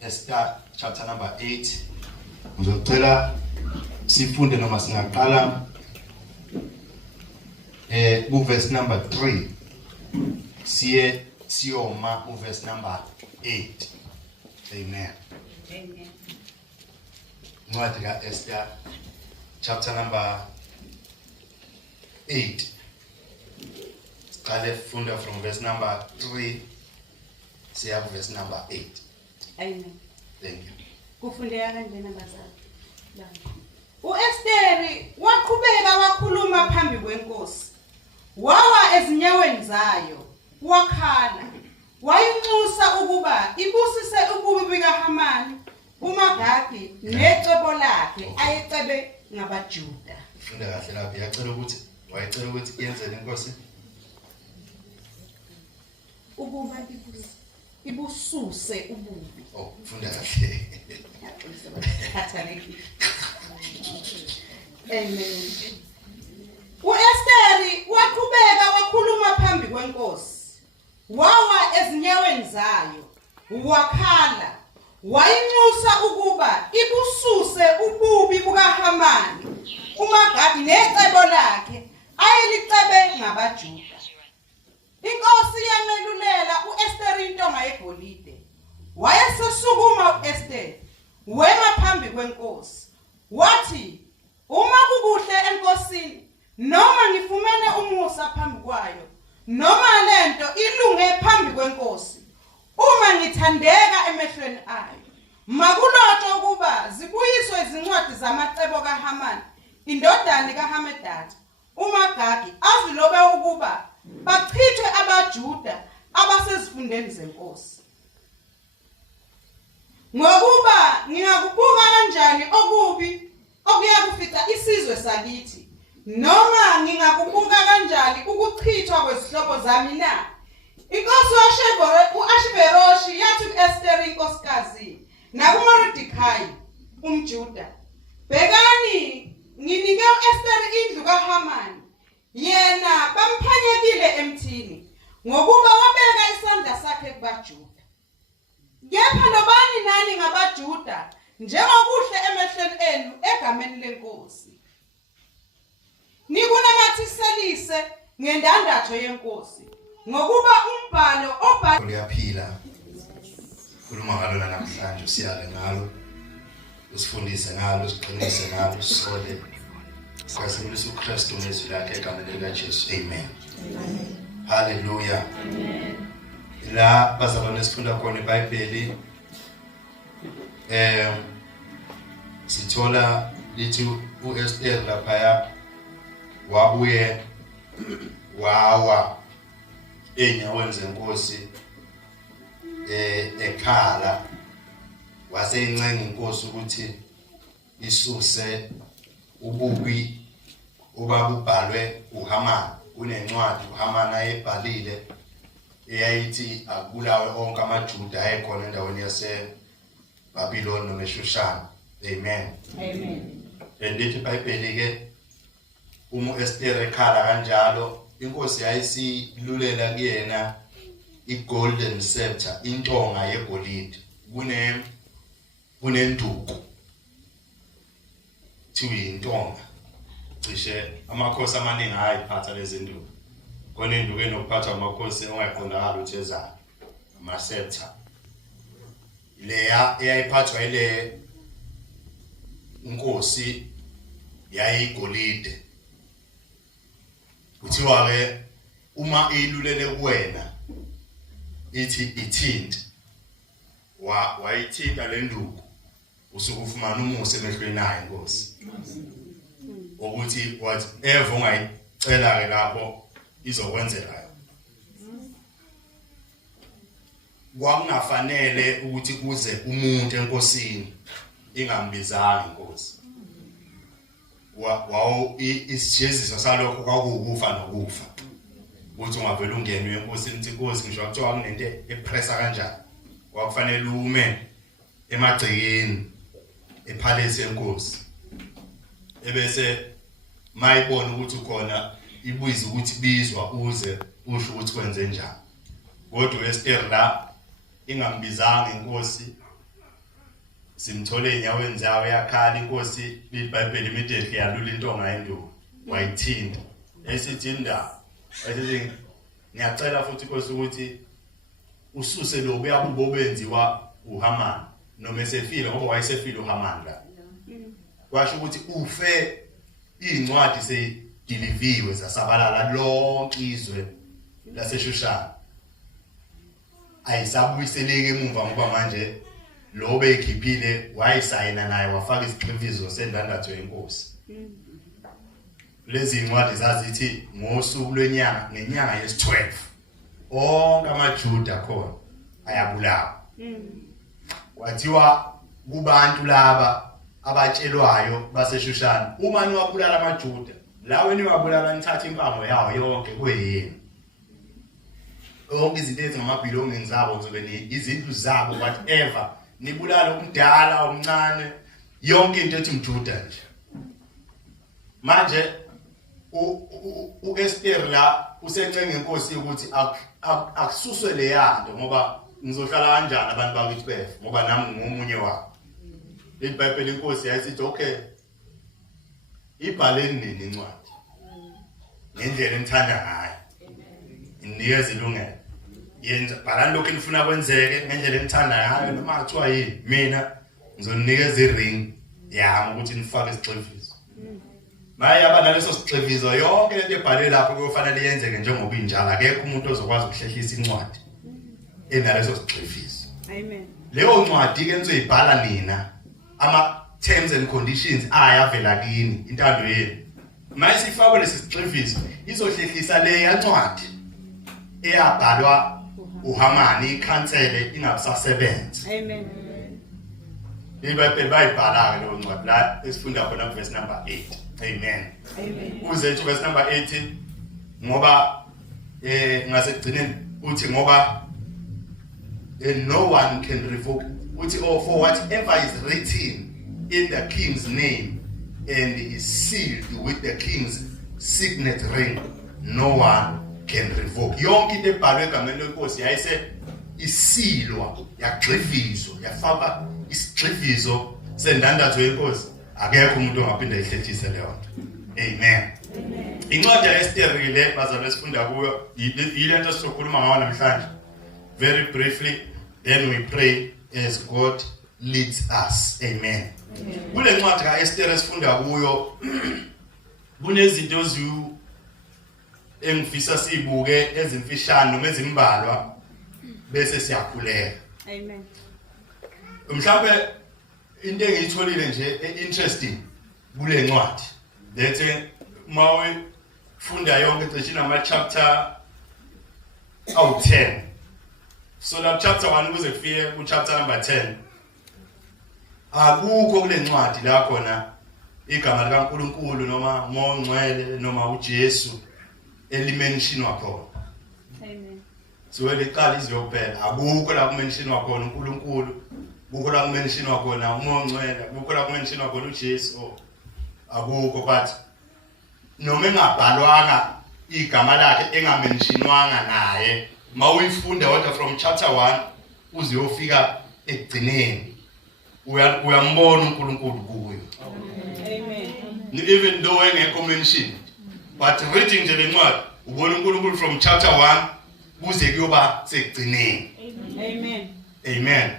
Esther chapter number 8. Ngizocela sifunde noma singaqala verse number 3 siyoma verse number 8. Amen. Amen. Ncwadi ka Esther chapter number 8. Siqale funda from verse number 3 siya verse number 8. Amen. Thank you. Kufundeka kanjena bazali. uEsteri waqhubeka wakhuluma phambi kwenkosi. Wawa ezinyaweni zayo, wakhala. Wayinxusa ukuba ibusise ububi bikaHamani, uMagagi necebo lakhe ayecebe ngabaJuda. Funda kahle lapha wayecela ukuthi yenzele inkosi Ukuba ibususe ububi. Oh, funda kahle. Amen. uEsteri waqhubeka wakhuluma phambi kwenkosi. Wawa ezinyaweni zayo, wakhala. Wayinxusa ukuba ibususe ububi bukaHamani, uMagagi necebo lakhe ayelicebe ngabaJuda. Inkosi yamelulela uEsteri intonga yegolide. Wayesesukuma uEsteri, wema phambi kwenkosi. Wathi, uma kukuhle enkosini, noma ngifumene umusa phambi kwayo, noma lento ilunge phambi kwenkosi, uma ngithandeka emehlweni ayo, makulotshwe ukuba zibuyiswe izincwadi zamacebo kaHamani, indodana kaHamedata, uMagagi, azilobe ukuba bachithwe abaJuda abasezifundeni zenkosi. Ngokuba ngingakubuka kanjani okubi okuyakufica isizwe sakithi, noma ngingakubuka kanjani ukuchithwa kwezihlobo zami na? Inkosi uAshveroshi yathi kuEsteri inkosikazi nakuMordecai umJuda, bhekani, nginike uEsteri indlu kaHamani, yena bamphanyekile emthini ngokuba wabeka isandla sakhe kubaJuda. Kepha lobani nani ngabaJuda njengokuhle emehlweni enu egameni lenkosi. Nikunamathiselise ngendandatho yenkosi ngokuba umbhalo obhalwe Uyaphila. Khuluma ngalo namhlanje usiyale ngalo. Usifundise ngalo, siqinise ngalo, sisole. Sasibulisa uKristu ngezwi lakhe egameni likaJesu. Amen. Amen. Hallelujah. Amen. La bazalwane sifunda khona iBhayibheli sithola lithi uEsther lapha wabuye wawa enyaweni zenkosi ekhala waseyincenga inkosi ukuthi isuse ububi obabubhalwe uHamani. Kunencwadi uHamani ayebhalile eyayithi akubulawe onke amaJuda ayekhona endaweni yaseBabiloni noma eShushani. Amen. Amen. Endithi iBhayibheli ke uEsther ekhala kanjalo inkosi yayisilulela kuyena igolden scepter, intonga yegolide. Kunenduku thiwi intonga. Cishe amakhosi amaningi ayiphatha lezi nduku. Kone induku enokuphathwa amakhosi ongaqondakala ukuthi ezani, ama-scepter. Leya eyayiphathwa ile inkosi yayigolide. Kuthiwa ke uma ilulele kuwena ithi ithinti wayithinta le nduku usuke ufumana umusa emehlweni ayo inkosi. Ukuthi whatever ungayicela ke lapho izokwenzela. Kwakungafanele ukuthi kuze umuntu enkosini ingambizanga inkosi. Isijeziso salokho kwakuwukufa nokufa. Ukuthi ungavela ungene enkosini uthi inkosi ngisho kuthiwa kunento epressa kanjani. Kwakufanele ume emagcekeni epalace yenkosi. Ebese mayibona ukuthi ukhona ibuyiza ukuthi bizwa uze usho ukuthi kwenze njani. Kodwa uEsther la ingambizanga inkosi simthole enyaweni zawo yakhala inkosi iBhayibheli immediately yalula intonga yenduku wayithinta esithi indaba esithi ngiyacela futhi inkosi ukuthi ususe lo buyakubo benziwa uHaman noma esefile ngoba wayesefile uHaman la kwasho ukuthi ufe incwadi seyidiliviwe zasabalala lonke izwe laseShushani ayisabuyiseleke emuva ngoba manje lo bekhiphile wayisayina naye wafaka isiqhivizo sendandatho yenkosi lezi incwadi zazithi ngosuku lwenyanga ngenyanga yesi-12 onke amaJuda khona ayabulawa kwathiwa kubantu laba abatshelwayo baseShushani uma niwabulala amaJuda lawe niwabulala nithatha impamo yawo yonke kuyini onke izinto ezingamabhilongini zabo ngizobe izindlu zabo whatever nibulala umdala omncane yonke into ethi umJuda nje manje uEsther la usencenga inkosi ukuthi akususwe le yanto ngoba ngizohlala kanjani abantu bakithi befe ngoba nami ngomunye wabo iBhayibheli inkosi yayisithi okay ibhaleni nini incwadi ngendlela enithanda ngayo inikeza ilungelo yenza bhalani lokho enifuna kwenzeke ngendlela enithanda ngayo noma kuthiwa yini mina ngizoninikeza iring yami ukuthi nifake isixhivizo manje abanaleso sixhivizo yonke lento ebhalwe lapho kuyofanele yenzeke njengoba injalo akekho umuntu ozokwazi ukuhlehlisa incwadi enaleso sixhivizo amen leyo ncwadi ke nizoyibhala nina ama terms and conditions ayavela kini intando yenu manje sifakwe lesi sixhivizo izohlehlisa le yancwadi eyabhalwa uHaman ikhansele ingasasebenza amen iBhayibheli bayibhala ke lo ncwadi la esifunda khona verse number 8 amen amen uze verse number 8 ngoba ngasekugcineni uthi ngoba no one can revoke uthi for whatever is written in the king's name and is sealed with the king's signet ring no one can revoke yonke into ebhalwe egameni lenkosi yayise isilwa yagxivizwa yafaka isigxivizo sendandatho yenkosi akekho umuntu ongaphinda ihlehlise leyo nto amen incwadi yaEsther le bazalwane sifunda kuyo yilento sizokhuluma ngayo namhlanje very briefly then we pray as God leads us amen kule ncwadi kaEsther esifunda kuyo kunezinto engifisa sibuke ezimfishane noma ezimbalwa bese siyakhuleka amen mhlawumbe into engiyitholile nje interesting kule ncwadi that mawe funda yonke cishe nama chapter awu10 so la chapter 1 kuze kufike ku chapter number 10 akukho kule ncwadi la khona igama likaNkulunkulu noma uMongcwele noma uJesu elimentionwa khona amen so eliqala iziyophela akukho la kumentionwa khona uNkulunkulu akukho la kumentionwa khona uMongcwele akukho la kumentionwa khona uJesu akukho but noma engabhalwanga igama lakhe engamentionwanga naye mawuyifunda water from chapter 1 uze uyofika ekugcineni uyambona uNkulunkulu kuyo amen even though engekho mention but reading nje lencwadi ubona uNkulunkulu from chapter 1 kuze kuyoba sekugcineni amen amen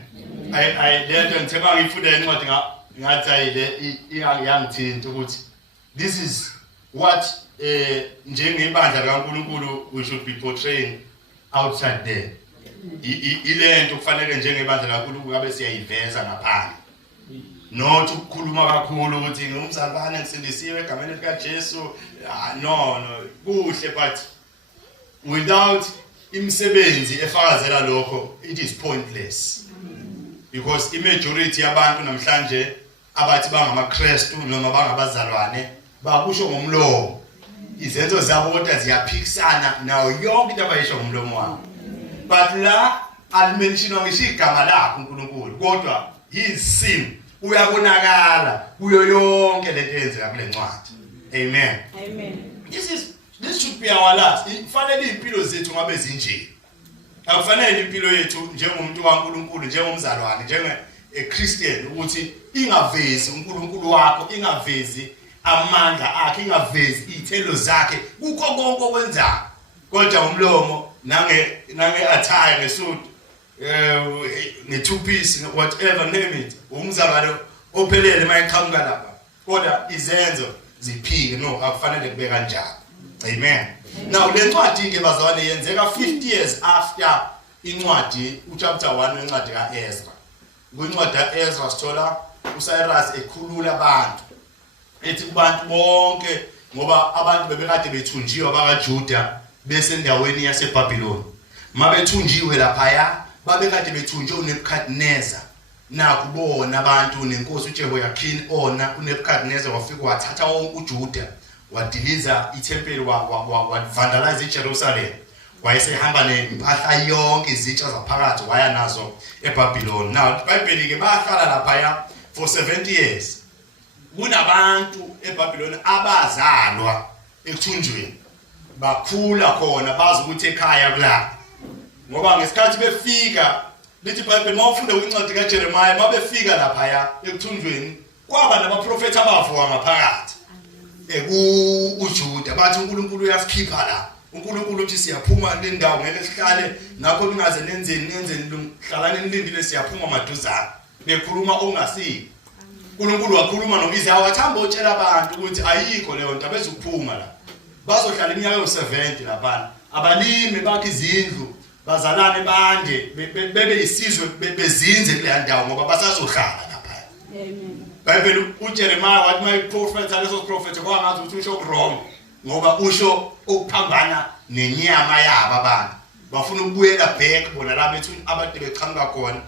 I lento ngithema ngifunda lencwadi ngathi ayile iyangithinta ukuthi this is what njengebandla likaNkulunkulu we should be portraying outside there ilento kufanele njengebandla likaNkulunkulu abe siyayiveza ngaphandle not ukukhuluma kakhulu ukuthi ngumzalwane ngisindisiwe egameni likaJesu no kuhle but without imisebenzi efakazela lokho it is pointless because imajority yabantu namhlanje abathi bangamaKristu noma bangabazalwane bakusho ngomlomo izenzo zabo kodwa ziyaphikisana nayo yonke into abayisho ngomlomo wabo but la alimentionwa ngisho igama lakhe uNkulunkulu kodwa his sin uyabonakala kuyo yonke lento eyenzeka kule ncwadi amen amen this should be our last kufanele impilo zethu ngabe zinje akufanele impilo yethu njengomuntu kaNkulunkulu njengomzalwane Christian ukuthi ingavezi uNkulunkulu wakho, ingavezi amandla akhe, ingavezi izithelo zakhe kukho konke okwenzayo, kodwa umlomo nange attire ngesuit ne2 piece whatever name it, umzakalo ophelele mayiqhamuka lapha, kodwa izenzo ziphike. No, akufanele kube kanjalo. Amen. Now le ncwadi ke bazalwane yenzeka 50 years after incwadi uchapter 1 wencwadi kaEzra. Kwincwadi kaEzra sithola uCyrus ekhulula abantu ethi kubantu bonke, ngoba abantu bebekade bethunjiwe abakaJuda besendaweni yaseBhabhiloni. Mabethunjiwe lapha babekade bethunjiwe uNebukadnezar. Nakubona abantu nenkosi uJehoyakhini ona uNebukadnezar wafika wathatha wonke uJuda, wadiliza ithempeli, wa-vandalize iJerusalem. Wayesehamba nempahla yonke, izitsha zaphakathi waya nazo eBhabhiloni. Now iBhayibheli ke bahlala lapha for 70 years. Kunabantu eBhabhiloni abazalwa ekuthunjweni, bakhula khona bazi ukuthi ekhaya kulapha, ngoba ngesikhathi befika lithi iBhayibheli mawufunda kwincwadi kaJeremiah, mabefika lapha ekuthunjweni kwaba nabaprofeti abavuka ngaphakathi uJuda, bathi uNkulunkulu uyasikhipha la, uNkulunkulu uthi siyaphuma le ndawo, ngeke sihlale ngakho ningaze nenzeni hlalani nilindile, siyaphuma maduzana. Bekhuluma ongasiki. uNkulunkulu wakhuluma noIsaya wathamba utshela abantu ukuthi ayikho leyo nto, bezukuphuma la, bazohlala iminyaka yo70 lapha, abalimi bakhe izindlu, bazalane bande, bebe isizwe bezinze kule ndawo ngoba basazohlala lapha. Amen. Bible uJeremiah wathi my prophet aleso prophet kwangathi uthi usho wrong, ngoba usho ukuphambana nenyama yabo abantu. Bafuna ukubuyela back bona la bethu abade beqhamuka khona.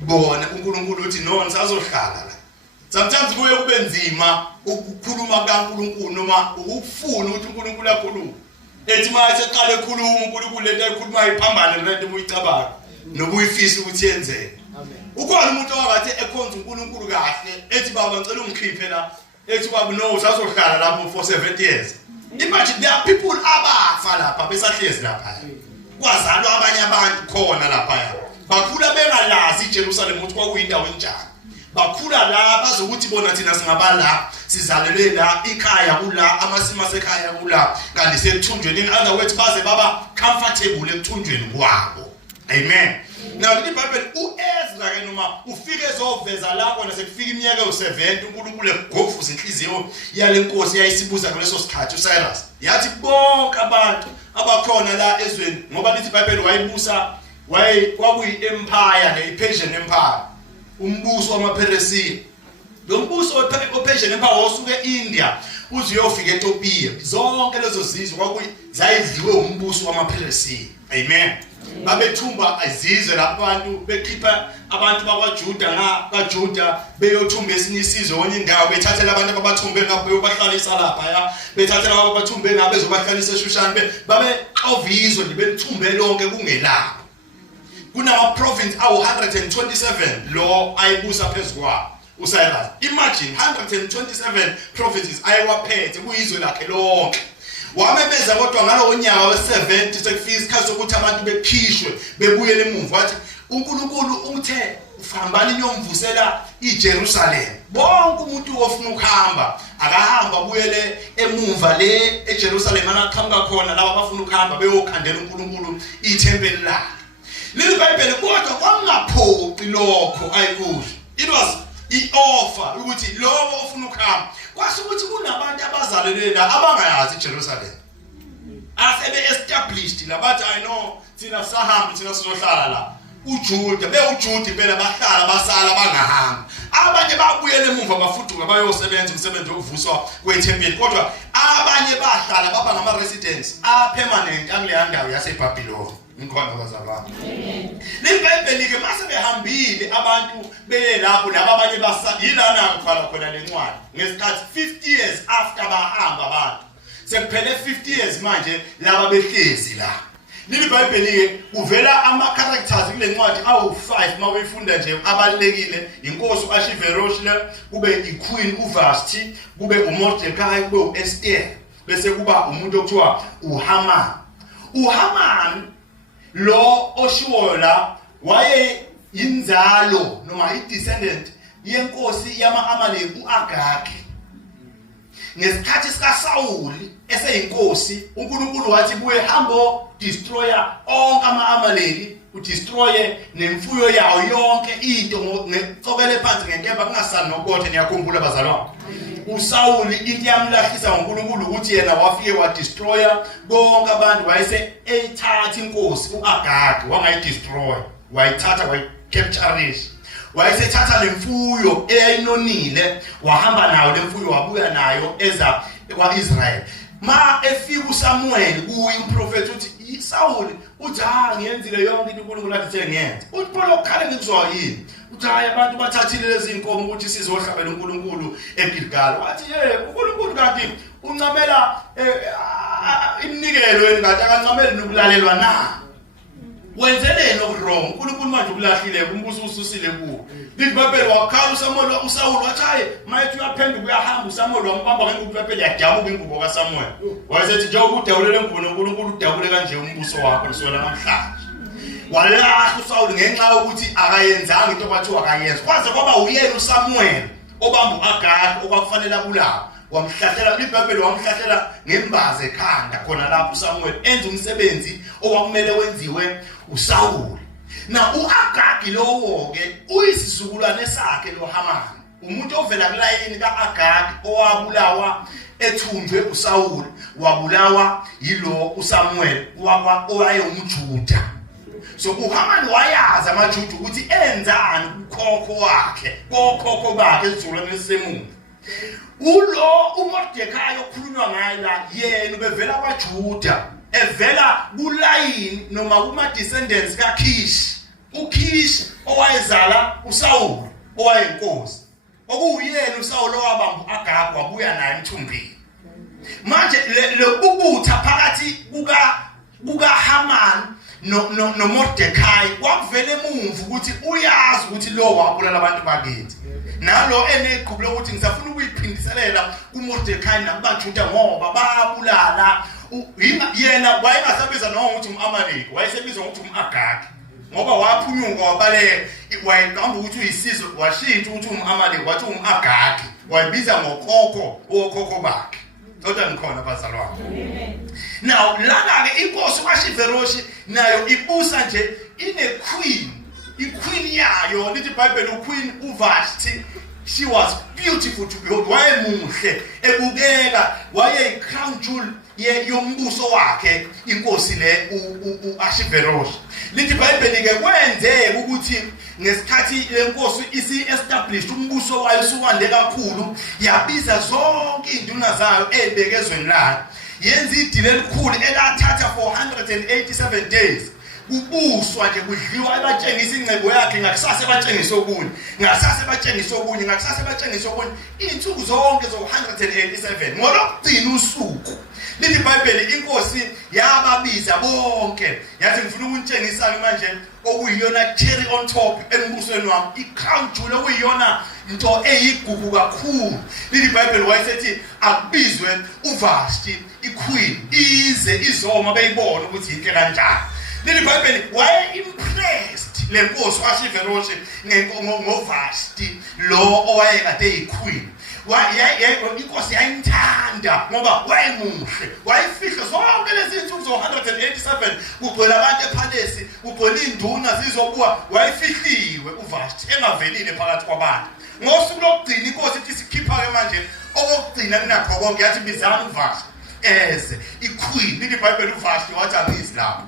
Bona uNkulunkulu uthi no nisazohlala la. Sometimes kuye kube nzima ukukhuluma kaNkulunkulu noma ukufuna ukuthi uNkulunkulu akhulume. Ethi manje eqale ekhuluma uNkulunkulu lento ekhuluma iphambane lento ubuyicabanga nobuyifisa ukuthi yenzeke. Ukhona umuntu owathi ekhonza uNkulunkulu kahle ethi baba ngicela ungikhiphe la, ethi baba no usazohlala lapho for 70 years. Imagine there are people abafa lapha besahlezi lapha. Kwazalwa abanye abantu khona lapha. Bakhula bengalazi iJerusalem ukuthi kwakuyindawo enjani. Bakhula la bazokuthi bona thina singabala sizalelwe la, ikhaya kula, amasimo asekhaya kula, kanti sekuthunjweni. In other words baze baba comfortable ekuthunjweni kwabo. Amen. Now the Bible uEzra ke noma ufike ezoveza lapho nasekufika iminyaka yo70 uNkulunkulu egofuza inhliziyo yale nkosi yayisibuza ngaleso sikhathi uCyrus. Yathi bonke abantu abakhona la ezweni, ngoba lithi iBhayibheli wayibusa kwakuyi-empire le Persian Empire, umbuso wamaPeresiya. Lo mbuso wePersian Empire wasuke eIndia uze uyofika eTopia. Zonke lezo zizwe zayidliwe umbuso wamaPeresiya. Amen. Babethumba izizwe labantu bekhipha abantu bakwaJuda kaJuda beyothumba esinye isizwe onye indawo, bethathela abantu ababathumbe ngapho beyobahlalisa lapha bethathela ababathumbe ngabe bezobahlalisa eShushani, babe ovizwe libethumbe lonke kungelapho. Kunama province awu 127 lo ayibusa phezukwa uCyrus. Imagine 127 provinces ayewaphethe kuyizwe lakhe lonke. Wamebeza kodwa ngalo nyaka we70 sekufika isikhathi sokuthi abantu bekhishwe bebuyele emuva, wathi uNkulunkulu uthe ufambani niyomvusela iJerusalem. Bonke umuntu ofuna ukuhamba akahamba buyele emuva le eJerusalem anaqhamuka khona laba abafuna ukuhamba beyokhandela uNkulunkulu ithempeli lakhe. Leli iBhayibheli kodwa kwangaphoqi lokho ayikusho. It was i-offer ukuthi lo ofuna ukuhamba. Kwase ukuthi kunabantu abazalelwe la abangayazi iJerusalem. Asebe-established la bathi I know thina sahamba thina sizohlala la. uJuda bewuJuda impela bahlala basala bangahamba. Abanye babuyele emuva bafuduka bayosebenza umsebenzi wokuvuswa kwethempeli, kodwa abanye bahlala baba ngama residents permanent akuleya ndawo yaseBhabhiloni. Ngikhona bazalwane. Amen. LeBhayibheli ke mase behambile abantu beye lapho laba abanye yilana kubhala khona lencwadi ngesikhathi 50 years after bahamba abantu. Sekuphele 50 years manje laba behlezi la. LeBhayibheli ke kuvela ama characters kule ncwadi awu5 mawuyifunda nje abalekile. Inkosi uAhasuerus le, kube iQueen uVashti, kube uMordecai, kube uEsther, bese kuba umuntu okuthiwa uHaman. uHaman lo oshiwo la inzalo noma i-descendant yenkosi yama-Amaleki u-Agagi. Ngesikhathi sikaSawuli eseyinkosi, uNkulunkulu wathi buye hambo destroyer onke ama-Amaleki, udestroye nemfuyo yawo yonke into ngecokele phansi ngenkemba kungasani nokothe. Niyakhumbula bazalwane? uSawuli into yamlahlisa ngoNkulunkulu ukuthi yena wafike wadestroya bonke abantu. Wayese ethatha inkosi uAgagi wangayidestroy, wayithatha wayicaptureish. Wayesethatha lemfuyo eyayinonile wahamba nayo lemfuyo wabuya nayo eza kwaIsrael. Ma efika uSamuel kuye umprofeti uthi Sawuli uthi ngiyenzile yonke into uNkulunkulu athi ngiyenze. Uthi phela ukukhala ngikuzwa yini? Uthi abantu bathathile lezi inkomo ukuthi sizohlabela uNkulunkulu eGilgal. Wathi uNkulunkulu kanti uncamela iminikelo engathi akancameli nokulalelwa na. Wenzeleni okurong? uNkulunkulu manje ukulahlile umbuso ususile kuwo. Lithi wakhala uSawuli wathi hayi mayethi uyaphenduka uyahamba uSamuel wambamba ngengubo phela yadabuka ingubo kaSamuel. Wayesethi nje ukudawulela ingubo noNkulunkulu udawule kanje umbuso wakho kusona namhlanje. Walahla uSawuli ngenxa yokuthi akayenzanga into kwathiwa akayenza. Kwaze kwaba uyena uSamuel obamba uAgagi okwakufanele abulawe. Wamhlahlela iBhayibheli wamhlahlela ngembaze ekhanda khona lapho uSamuel enza umsebenzi owakumele wenziwe uSawuli. Na uAgagi lowo ke uyisizukulwane sakhe loHamani, umuntu ovela kulayini kaAgagi owabulawa ethunjwe uSawuli, wabulawa yilo uSamuel owaye umJuda. So uHamani wayazi amaJuda ukuthi enzani ukhokho wakhe, kokhokho bakhe esizukulwane semuva. Ulo uMordekhai okhulunywa ngaye la yena ubevela kwaJuda, evela kulayini noma kuma descendants kaKhishi. uKhishi owayezala uSawuli owayinkosi, okuyena uSawuli owabamba uAgagi wabuya naye emthumbini. Manje lokubutha phakathi kukaHamani noMordekhai kwavele emuva ukuthi uyazi ukuthi lo wabulala abantu bakithi. Nalo eneqhubu lokuthi ngisafuna ukuyiphindiselela kuMordekhai nakubaJuda ngoba babulala yena. Wayengasabiza noma ukuthi umAmaleki, wayesebizwa ukuthi umAgagi ngoba waphunyuka wabaleka. Wayegamba ukuthi uyisizwe, washintsha ukuthi umAmaleki wathi umAgagi, wayibiza ngokhokho bakhe. Kodwa ngikhona bazalwane. Amen. Now lana-ke inkosi kaShiveroshi nayo ibusa nje ine-queen. I-queen yayo lithi iBhayibheli uQueen uVashti, she was beautiful to behold. Wayemuhle ebukeka, waye-crown jewel yombuso wakhe inkosi le uAhasuerus. Lithi iBhayibheli ke kwenzeka ukuthi ngesikhathi lenkosi isi-established umbuso wayo usukwande kakhulu, yabiza zonke induna zayo ezibekezweni layo, yenza idili elikhulu elathatha 487 days. Kubuswa nje kudliwa abatshengisa ingcebo yakhe, ngakusasa ebatshengisa okunye, ngasasa ebatshengisa okunye, ngakusasa ebatshengisa okunye, insuku zonke zo-187. Ngolokugcina usuku lithi iBhayibheli inkosi yababiza bonke, yathi ngifuna ukunitshengisa manje okuyiyona cherry on top embusweni wami, i-crown jewel okuyiyona into eyigugu kakhulu. Lithi iBhayibheli wayesethi akubizwe uVashti iqueen ize izoma beyibona ukuthi yinhle kanjani. Lithi iBhayibheli waye-impressed le nkosi kaShiveroshi ngoVashti lo owayekade eyiqueen. Inkosi yayimthanda ngoba wayemuhle, wayefihla zonke lezi insuku zo-187 kugcwele abantu ephalesi, kugcwele induna zizobuka. Wayefihliwe uVashti engavelile phakathi kwabantu. Ngosuku lokugcina inkosi ithi sikhipha-ke manje okokugcina kunakho konke, yathi bizani uVashti eze iqueen. Lithi iBhayibheli uVashti wathi angizi lapho.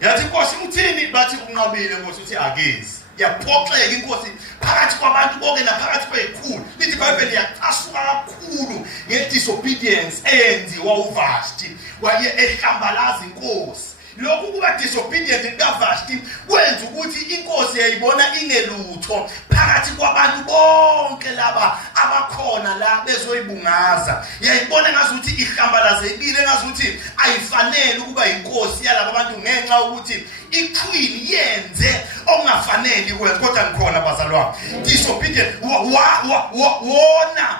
Yathi inkosi uthini? Bathi unqabile inkosi uthi akezi. Yaphoxeka inkosi phakathi kwabantu bonke naphakathi kwezikhulu. Lithi iBhayibheli yacasuka kakhulu ngedisobedience eyenziwa uVashti, waye ehlambalaza inkosi. Lokhu kuba disobedient kukaVashti kwenza ukuthi inkosi yayibona ingelutho phakathi kwabantu bonke laba abakhona la bezoyibungaza. Yayibona ngazuthi ihlambalazekile, ngazuthi ayifanele ukuba inkosi yalabo bantu ngenxa ukuthi iqueen yenze okungafanele ikwenza. Kodwa ngikhona bazalwane, disobedient wona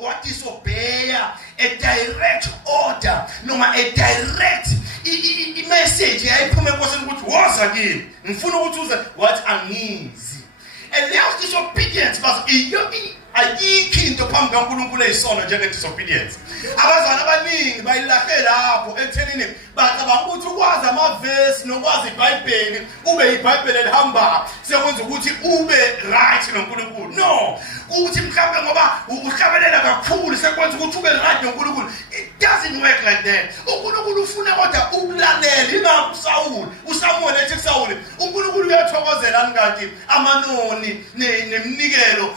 wa disobey a direct order noma a direct message ayiphume enkosini ukuthi woza kimi ngifuna ukuthi uze what angizi. And there's disobedience because ayikho into phambi kaNkulunkulu eyisono njenge disobedience. Abazali abaningi bayilahle lapho ekuthenini bacabanga ukuthi ukwazi amavesi nokwazi iBhayibheli ube iBhayibheli elihamba sekwenza ukuthi ube right noNkulunkulu. No, ukuthi mhlawumbe ngoba uhlabelela kakhulu sekwenza ukuthi ube right noNkulunkulu. It doesn't work like that. uNkulunkulu ufuna kodwa ukulalela. Ingakho uSamuel ethi kuSawuli uNkulunkulu uyathokozela kanti amanoni nemnikelo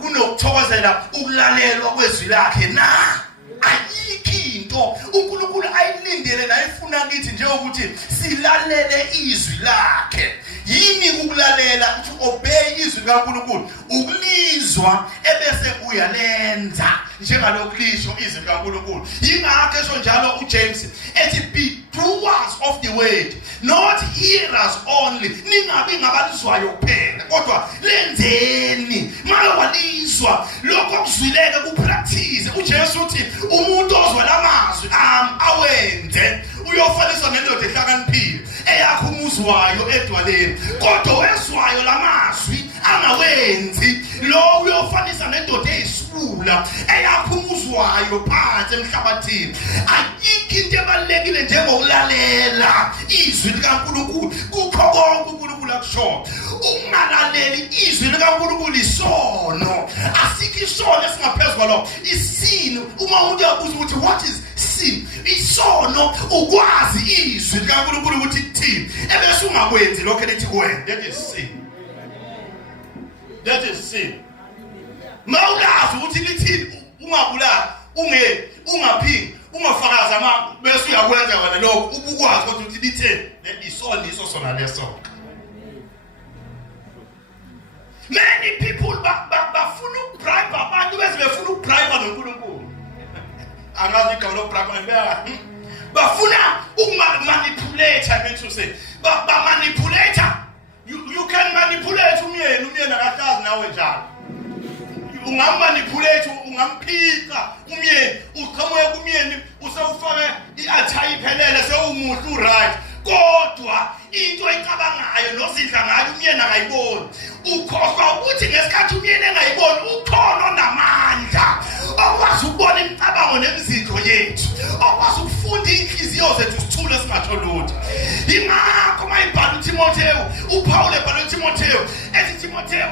kunokuthokozela ukulalelwa kwezwi lakhe na. Ayikho uNkulunkulu ayilindele la efuna kithi nje ukuthi silalele izwi lakhe. Yini ukulalela ukuthi obey izwi likaNkulunkulu? Ukulizwa ebese uyalenza njengalokho lisho izwi likaNkulunkulu. Yingakho esho njalo uJames ethi be doers of the word, not hearers only. Ningabi ngabalizwayo kuphela kodwa lenzeni. Maye walizwa lokho kuzwileke kupractice. uJesu uthi umuntu ozwa lamazwi awenze uyofaniswa nendoda ehlakaniphile eyakho umuzwayo edwaleni kodwa wezwayo lamazwi angawenzi lo uyofanisa nendoda eyisibula eyakho umuzwayo phansi emhlabathini. Ayikho into ebalekile njengokulalela izwi likaNkulunkulu. Kukho konke uNkulunkulu akusho. Ungalaleli izwi likaNkulunkulu isono. Asikho isono esingaphezulu kwalo. Isini uma umuntu uyabuza ukuthi what is sin? Isono ukwazi izwi likaNkulunkulu ukuthi lithini ebese ungakwenzi lokho elithi kuwena. That is sin. That is sin. Mawulazi ukuthi lithini ungabulala ungaphingi ungafakaza bese uyakwenza wena lokho ubukwazi ukuthi lithini isono iso sona leso. Many people bafuna ukubribe abantu bese befuna ukubribe noNkulunkulu. Angazi igama bribe bafuna ukumanipulate. I mean to say manipulator. You can manipulate umyeni akahlazi nawe njalo. Ungamanipulate ungamphika umyeni uqhamuke kumyeni usewufake iattire iphelele sewumuhle right kodwa into ecabangayo nozidla ngayo umyeni akayiboni. Ukhohlwa ukuthi ngesikhathi umyeni engayiboni ukhona onamandla okwazi ukubona imicabango nemizindlo yethu okwazi ukufunda inhliziyo zethu sithule singatho lutho. Ingakho mayibhala uTimotheo uPaul ebhala uTimotheo ethi Timotheo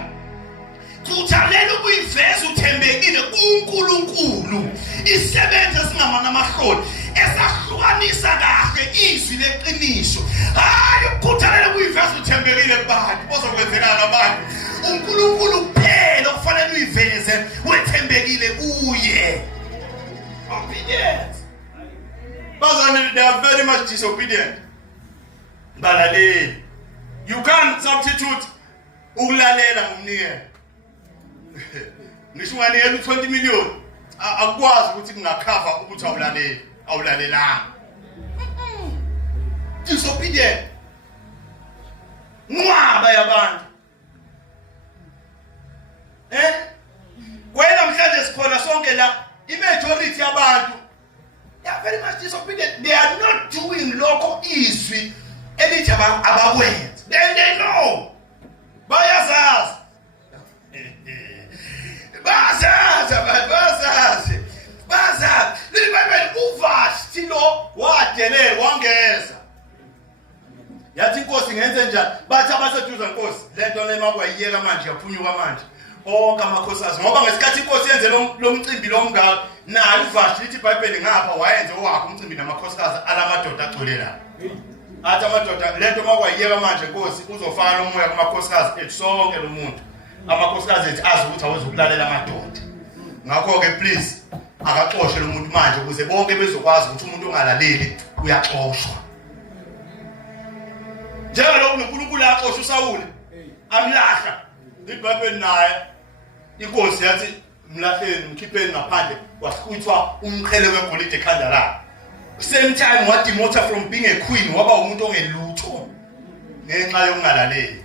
kuthalela ukuyiveza uthembekile kuNkulunkulu isebenze singamana amahloni esahlukanisa kahle izwi leqiniso. Hayi ukuthalela ukuyiveza uthembekile kubantu bozokwenzekana nabantu. uNkulunkulu kuphela okufanele uyiveze wethembekile kuye. Obedience. Bazana, they are very much disobedient. Balaleli. You can't substitute ukulalela ngomnikelo. Ngisho unganikela 20 million akwazi ukuthi kungakhava ukuthi awulalelanga. Disobedient. Mwaba yabantu. Wena mhlanje sikhona sonke la imajority yabantu they are very much disobedient. They are not doing lokho izwi elithi abakwenza. They know. Bayazazi. Bazazi. LiBhayibheli uVashti lo wadelela wangeza. Yathi inkosi ngenze njani? Bathi abaseduza inkosi lento lemakwayiyeka manje yaphunyuka manje. Onke amakhosikazi ngoba ngesikhathi inkosi yenze lo mcimbi lomngaka nayo uVashti lithi iBhayibheli ngapha wayenze owakhe umcimbi namakhosikazi alamadoda agcolela. Athi amadoda lento makwayiyeka manje inkosi uzofaka lo moya kumakhosikazi ethu sonke lo muntu. Amakhosikazi ethi azi ukuthi awezokulalela amadoda. Ngakho ke please akaxoshwe lo muntu manje ukuze bonke bezokwazi ukuthi umuntu ongalaleli uyaxoshwa. Njalo uNkulunkulu axoshwa uSawuli amlahla iBhayibheli naye inkosi yathi mlahleni mkhipheni ngaphandle wasikuthwa umqhele wegolide ekhanda lakhe. Same time wadimotha from being a queen waba umuntu ongelutho ngenxa yokungalaleli.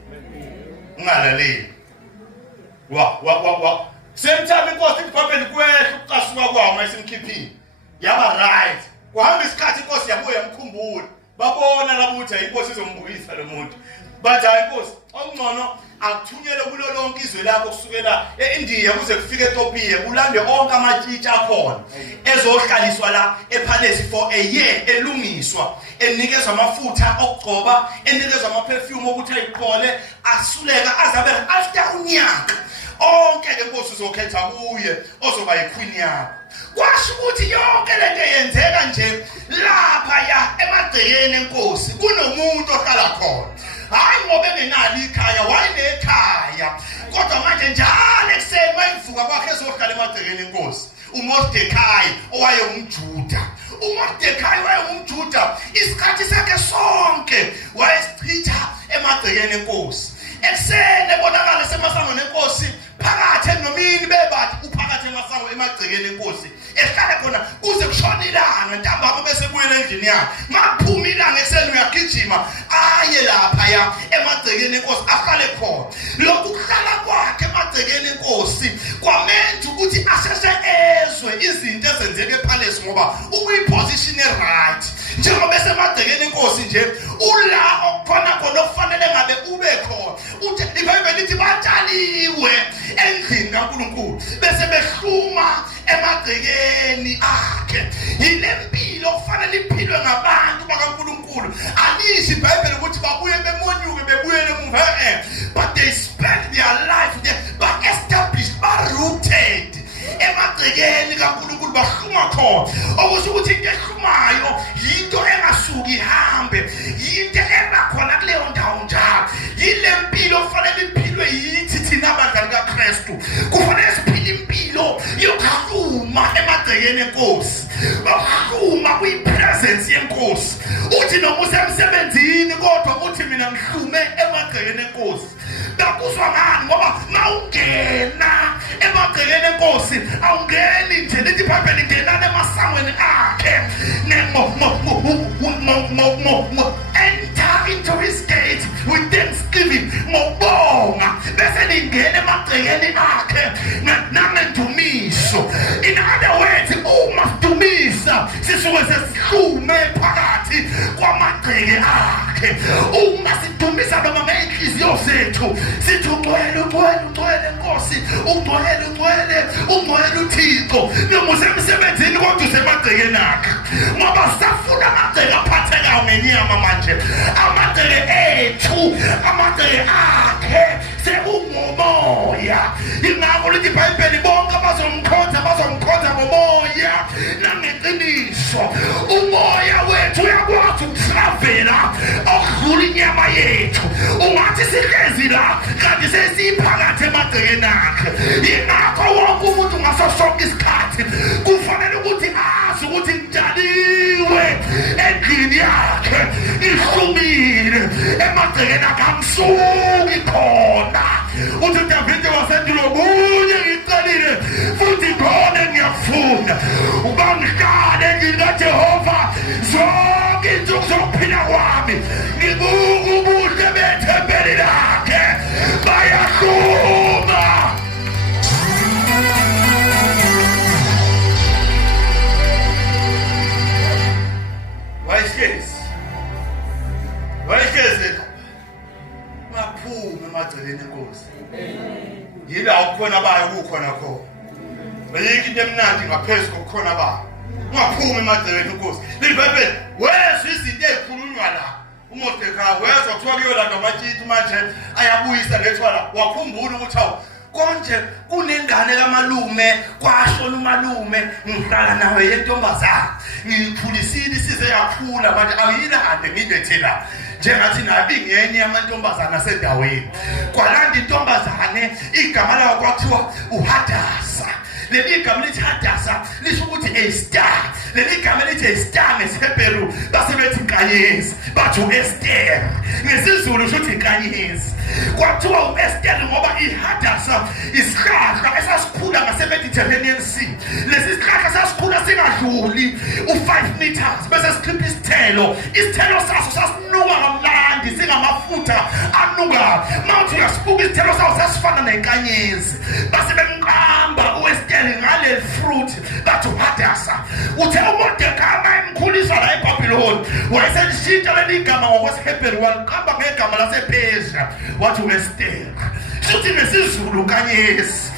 Wa same time inkosi iBhayibheli kwehla ukucasuka kwayo mayisimkhiphini yaba right kuhamba isikhathi inkosi yabuya yamkhumbula babona labo ukuthi ayinkosi izombuyisa lo muntu bathi hayi inkosi okungcono akuthunyelwe kulo lonke izwe lakho kusukela eIndia kuze kufike eTopiya kulande onke amatshitsha akhona ezohlaliswa la ePalace for a year elungiswa enikezwa amafutha okugcoba enikezwa amaperfume ukuthi ayiqhole asuleka azabe after unyaka onke lenkosi uzokhetha kuye ozoba yiqueen yakho kwasho ukuthi yonke lento yenzeka nje lapha ya emagcekeni enkosi kunomuntu ohlala khona hayi ngoba engenalo ikhaya wayenekhaya kodwa manje njalo ekuseni mayivuka kwakhe ezohlala emagcekeni enkosi uMordekhai owayengumJuda uMordekhai wayengumJuda isikhathi sakhe sonke wayesichitha emagcekeni enkosi ekuseni ebonakala semasangweni enkosi phakathi enomini bebathi uphakathi emasango emagcekeni enkosi ehlala khona kuze kushona ilanga ntambama bese buyela endlini yakhe maphuma ilanga ekuseni uyagijima aye lapha ya emagcekeni enkosi ahlale khona lokhu kuhlala kwakhe emagcekeni enkosi kwamenza ukuthi asheshe ezwe izinto ezenzeka ePalace ngoba ukuyiposition right njengoba esemagcekeni enkosi nje ula okukhona khona okufanele ngabe ube khona uthi iBhayibheli lithi batshaliwe endlini kaNkulunkulu bese behluma emagcekeni akhe yilempilo okufanele iphilwe ngabantu bakaNkulunkulu alisho iBhayibheli ukuthi babuye bemonyuke bebuyele emuva but they spent their life there but established rooted emagcekeni kaNkulunkulu bahluma khona okusho ukuthi into ehlumayo yinto engasuki ihambe yinto ebakhona kuleyo ndawo njalo yilempilo okufanele iphilwe yithi thina abadlali kaKristu kufanele siphile impilo yokuhluma emagcekeni enkosi bahluma kwipresence yenkosi uthi noma usemsebenzini kodwa uthi mina ngihlume emagcekeni enkosi bakuzwa ngani ngoba mawungena emagcekeni enkosi awungeni nje lithi iBhayibheli ngenana emasangweni akhe enter into his gate with thanksgiving ngokubonga bese lingena emagcekeni akhe nangendumiso in other words uma sidumisa sisuke sesihlume phakathi kwamagceke akhe uma sidumisa noma ngeenhliziyo zethu sithi ugcwele Nkosi ugcwele uThixo noma usemsebenzini kodwa usemagcekeni akhe ngoba safuna amagceke aphathekayo ngenyama manje amagceke ethu amagceke akhe sekungomoya ingakho lithi iBhayibheli bonke bazomkhonza ngomoya nangeqiniso umoya wethu uyakwazi ukutravela okudlula inyama yethu ungathi sihlezi la kanti sesiphakathi emagcekeni akhe ingakho wonke umuntu ngaso sonke isikhathi kufanele ukuthi azi ukuthi ngitshaliwe endlini yakhe ihlumile emagcekeni akhe angisuki khona uthi uDavide wasendulo kunye ngicelile futhi khona ngiyafuna ubangihlale endlini kaJehova zonke insuku zokuphila kwami ngibuka ubuhle bethempeli lakhe bayahluma wayehlezi maphuma emagcekeni enkosi yila ukukhona bayo kukhona khona bayike into emnandi ngaphezulu kokukhona bayo ungaphuma emagcekeni enkosi liBhayibheli wezwe izinto ezikhulunywa la uMordekhai wezwa kuthiwa kuyolanda amatshitshi manje ayabuyisa lethwala wakhumbula ukuthi awu konje kunengane kamalume kwashona umalume ngihlala nawe yentombazana ngikhulisile size yakhula manje angiyilande ngidethela njengathi nabi ngenye yamantombazana asendaweni kwalanda intombazane igama layo kwathiwa uHadasa leli gama lithi Hadasa lisho ukuthi a star leli gama lithi a star ngeShebheru basebethi inkanyezi bathi uEsther ngesizulu shuthi inkanyezi kwathiwa uEsther ngoba iHadasa isihlahla esasikhula ngaseMediterranean Sea lesi sihlahla sasikhula singadluli u5 meters bese sikhipha isithelo saso sasinuka kamnandi singamafutha anuka mawuthi uyasibuka isithelo saso sasifana nenkanyezi base bemqamba uEsther ngale fruit bathi Hadasa. Uthe uMordecai emkhulisa la eBabylon wayeselishintsha leli gama ngokwesiHebheru waliqamba ngegama lasePersia wathi uEsther. Futhi nesizulu kanyezi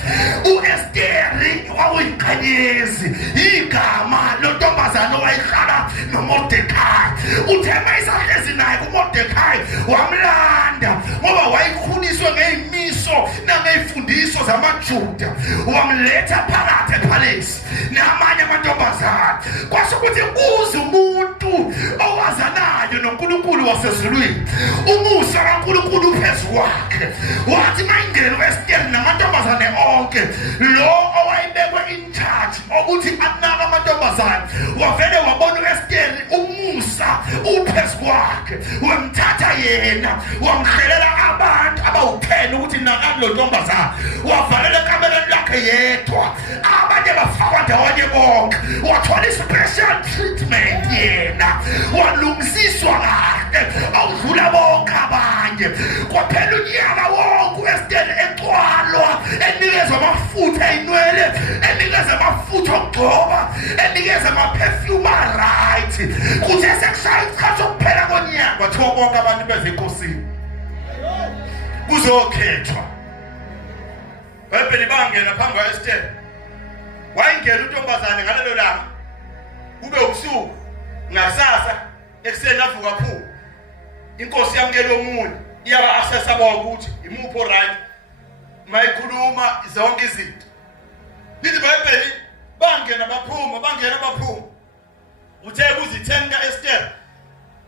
uEsteri wawuyinkanyezi igama lontombazana owayihlala noMordecai. Uthema isahlezi naye kuMordecai wamlanda ngoba wayikhuliswe ngeyimiso nangeyimfundiso zamaJuda. Wamletha phakathi ePalace namanye amantombazana. Kwasho ukuthi kuze umuntu owazanayo noNkulunkulu wasezulwini umusa kaNkulunkulu uphezu kwakhe. Wathi mayingelo uEsther namantombazane onke lo owayebekwe in charge ukuthi anaka amantombazane wavele wabona uEsther umusa uphezu kwakhe wamthatha yena wamhlelela abantu abawu10 ukuthi naka lo ntombazane wavalela kameleni lakhe yedwa abanye bafakwa ndawonye bonke wathola special treatment yena walungisiswa kahle awudlula bonke abanye kwaphela unyaka wonke uEsther ecwalwa enikezwa amafutha einwele enikezwa amafutha okugcoba enikezwa ama-perfume right kuthi esekushaya isikhathi sokuphela konyaka kwathiwa bonke abantu beze enkosini kuzokhethwa. Bhayibheli bangena phambi kwaEsther wayingena untombazane ngalelo langa kube ubusuku ngasasa ekuseni avuka phu inkosi yamkela omunye iyaba accessa ukuthi imuphi right mayikhuluma zonke izinto. Lithi Bhayibheli bangena baphuma uthe kuzi10 kaEsther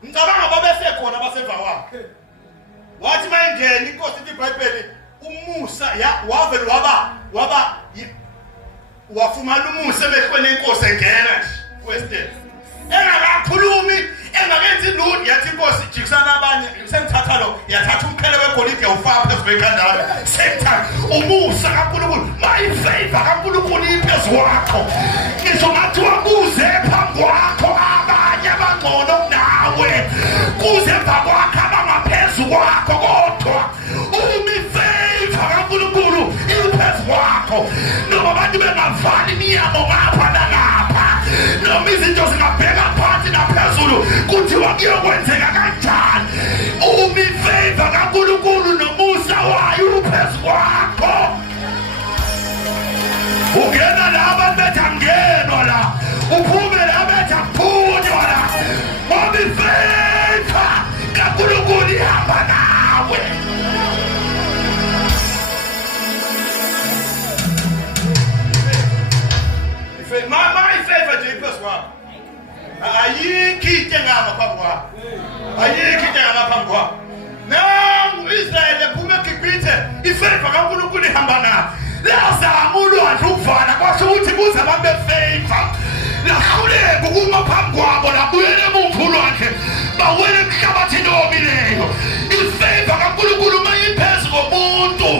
ngicabanga babesekhona baseva wakhe. Wathi mayingena inkosi ithi Bhayibheli umusa wavele wafumana umusa bekhona inkosi engena nje uEsther engakakhulumi engakenzi lutho. Yathi inkosi jikisana abanye sengithatha lo yathatha umqhele wegolide yawufaka phezu kwekhanda lakhe. Sengithatha umusa kaNkulunkulu my favor kaNkulunkulu iphezu kwakho. Ngisho ngathi wabuze phambi kwakho abanye abangcono kunawe kuze emva kwakho abangaphezu kwakho kodwa favor kaNkulunkulu iphezu kwakho. Noma abantu bengavali iminyango ngapha nangapha noma izinto zingabheka phansi naphezulu kuthiwa kuyokwenzeka kanjani favor kaNkulunkulu nomusa wayo uphezu kwakho. Ungena la abantu bethi angenwa la uphume la bethi aphunywa la ngoba favor kaNkulunkulu ihamba nawe. My favor nje iphezu kwakho. Ayikho ngama phambi kwakho. Ayikho ngama phambi kwakho. Nangu Israel ephuma eGibhithe ifavor kaNkulunkulu ihamba nayo. Lazama ulwandle ukuvala kwasho ukuthi kuze abantu befavor. Lahawuleka ukuma phambi kwabo labuyela emuva ulwandle bawela emhlabathini omileyo. Ifavor kaNkulunkulu mayiphezu komuntu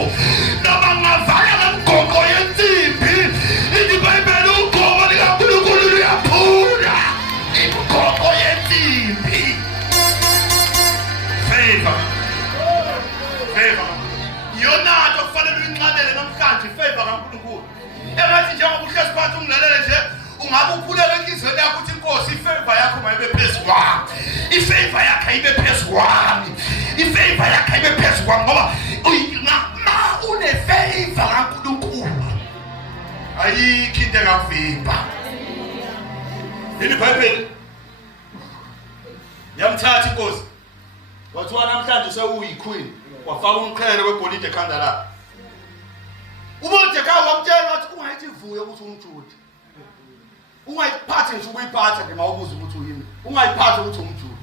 noma ngavala ngemgoqo yensimbi. Lithi iBhayibheli ugqobo likaNkulunkulu luyaphula imgoqo yensimbi. Favor yonado kufanele uyinxanele namhlanje favor kaNkulunkulu. Engathi njengoba uhlezi phansi ungilalele nje ungabe uphulela enhliziyweni yakho ukuthi inkosi ifavor yakho mayibe phezu kwami. Ifavor yakho ayibe phezu kwami. Ifavor yakho ayibe phezu kwami ngoba ma unefavor kaNkulunkulu ayikho into engakuvimba. Yini iBhayibheli yamthatha inkosi wathiwa namhlanje sewuyiqueen wafaka umqhele wegolide ekhanda lakhe. uMordecai wamtshela wathi ungayithi vuye ukuthi umJuda ungayiphathe nje ukuyiphatha nje mawubuza ukuthi uyini ungayiphathe ukuthi umJuda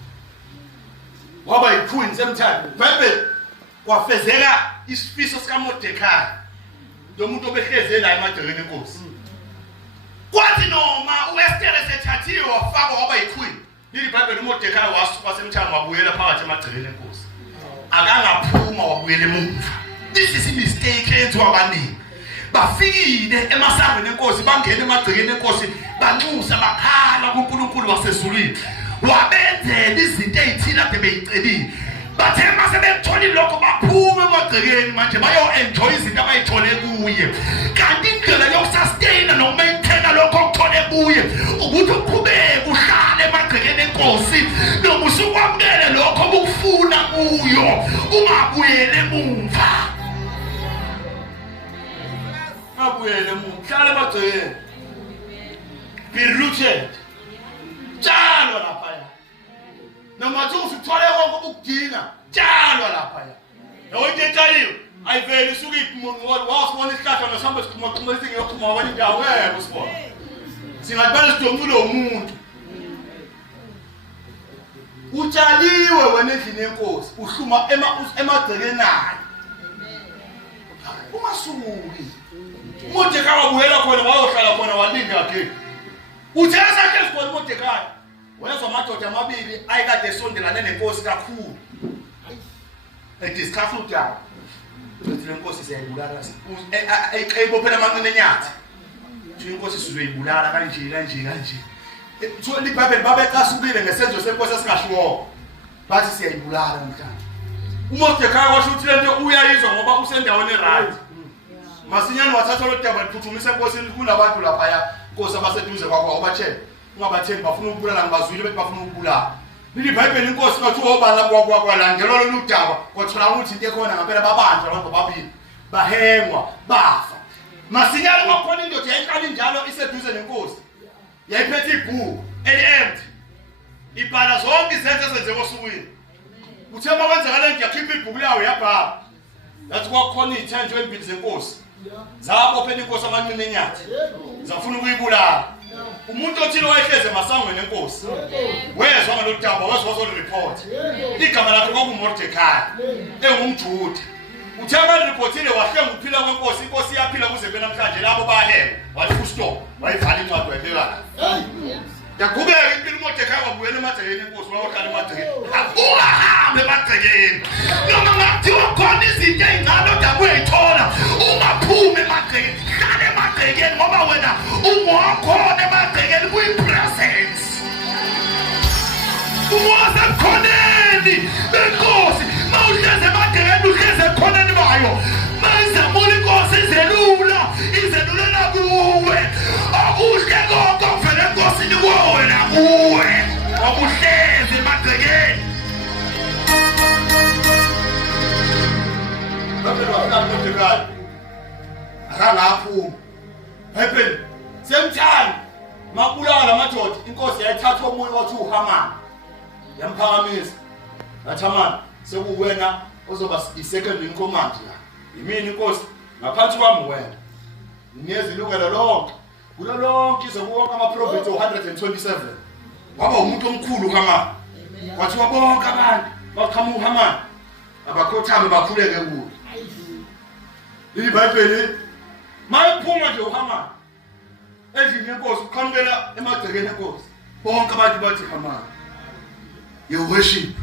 waba yiqueen semthando. Bhayibheli kwafezeka isifiso sikaMordecai lo muntu obehleze la emagcekeni enkosi. Kwathi noma uEsther esethathiwe wafakwa waba yiqueen. Leli iBhayibheli uMordecai wasuka semthando wabuyela phakathi emagcekeni enkosi. Akangaphuma wabuyela emuva. This is a mistake eyenziwa abaningi. Bafikile emasangweni enkosi bangena emagcekeni enkosi banxusa bakhala kuNkulunkulu wasezulwini. Wabenzela izinto ezithile ade beyicelile. Bathe mase bethola lokho baphuma emagcekeni manje bayo enjoy izinto abayithole kuye. Kanti indlela yokusustain nokumaintain lokho okuthole kuye kuyo ungabuyele emuva. Ungabuyele emuva. Hlala emagcekeni. Be rooted. Tshalwa laphaya. Noma usithole konke ukudinga, tshalwa laphaya. Yonke into etshaliwe ayiveli isuke wasibona isihlahla nosambe siqhuma isiyoqhuma kwanye indawo ngeke usibona. Singathibala sidomule umuntu. Utshaliwe wena endlini yenkosi, uhluma emagcekeni nayo. Ungasuki. uModekhayi wabuyela khona wayohlala khona walinda ke. Uthe sakhe sibona uModekhayi. Wezwa amadoda amabili ayikade esondelane nenkosi kakhulu. Ediscuss udaba. Uthi lenkosi siyayibulala. Eyibophela amanqine enyathi. Uthi inkosi sizoyibulala kanje. Utho iBhayibheli babecasukile ngesenzo senkosi esingashiwo. Bathi siyayibulala namhlanje. uModekhayi washo ukuthi lento uyayizwa ngoba usendaweni right. Masinyane wathatha lo daba liphuthumise enkosini kunabantu lapha inkosi abaseduze kwakho abathe ungabathembi bafuna ukubulala ngibazwile bethi bafuna ukubulala. iBhayibheli inkosi bathi obala kwalandela lo daba kwathola ukuthi into ekhona ngempela babanjwa abantu babili bahengwa bafa. Masinyane kwakhona indoda yayiqala njalo iseduze nenkosi. Yayiphethe ibhuku eli-empty. Ibhala zonke izenzo ezenzeka osukwini. Uthe makwenzakala nje yakhipha ibhuku lawo yabhala. Yathi kwakhona izithenjwa ezimbili zenkosi. Zabophela inkosi amanqine enyathi. Zafuna ukuyibulala. Umuntu othile wayehleze emasangweni enkosi. Wezwa ngalo daba wazwa report. Igama lakhe kwakuModekhayi. EngumJuda. Uthe amaripotile wahlenga ukuphila kwenkosi, inkosi iyaphila kuze kube namhlanje labo bahenga. Wathi ustop, wayivala incwadi wayibeka. Yaqhubeka impilo uModekhayi wabuyela emagcekeni enkosi wayohlala emagcekeni. Ungahambe emagcekeni. Noma ngathiwa khona izinto ezincane odaba uyayithola. Ungaphumi emagcekeni. Hlala emagcekeni ngoba wena ungokhona emagcekeni kuyi-presence. Uwaze khoneni benkosi. Mawuhleze emagcekeni uhleze khoneni bayo. Mayizamula inkosi izelulela kuwe. Akuhle konke okuvela enkosini kuwena kuwe. Wabuhleze emagcekeni. Modekhayi akangaphuma. Happen semthani mabulala lamadoda inkosi yayithatha omunye wathi uHamani yamphakamisa. Yathi Hamani sekuwena ozoba i-second in command la. Yimini inkosi ngaphansi kwami wena. Ngiyeza ilungelo lonke. Kulo lonke izokuwonke amaprofeti 127. Waba umuntu omkhulu uHamani. Wathi wabonke abantu baqhamuka uHamani. Abakhothame bakhuleke kuye. iBhayibheli mayiphuma nje uHamani endlini yenkosi uqhamukela emagcekeni enkosi. Bonke abantu bathi Hamani you worship.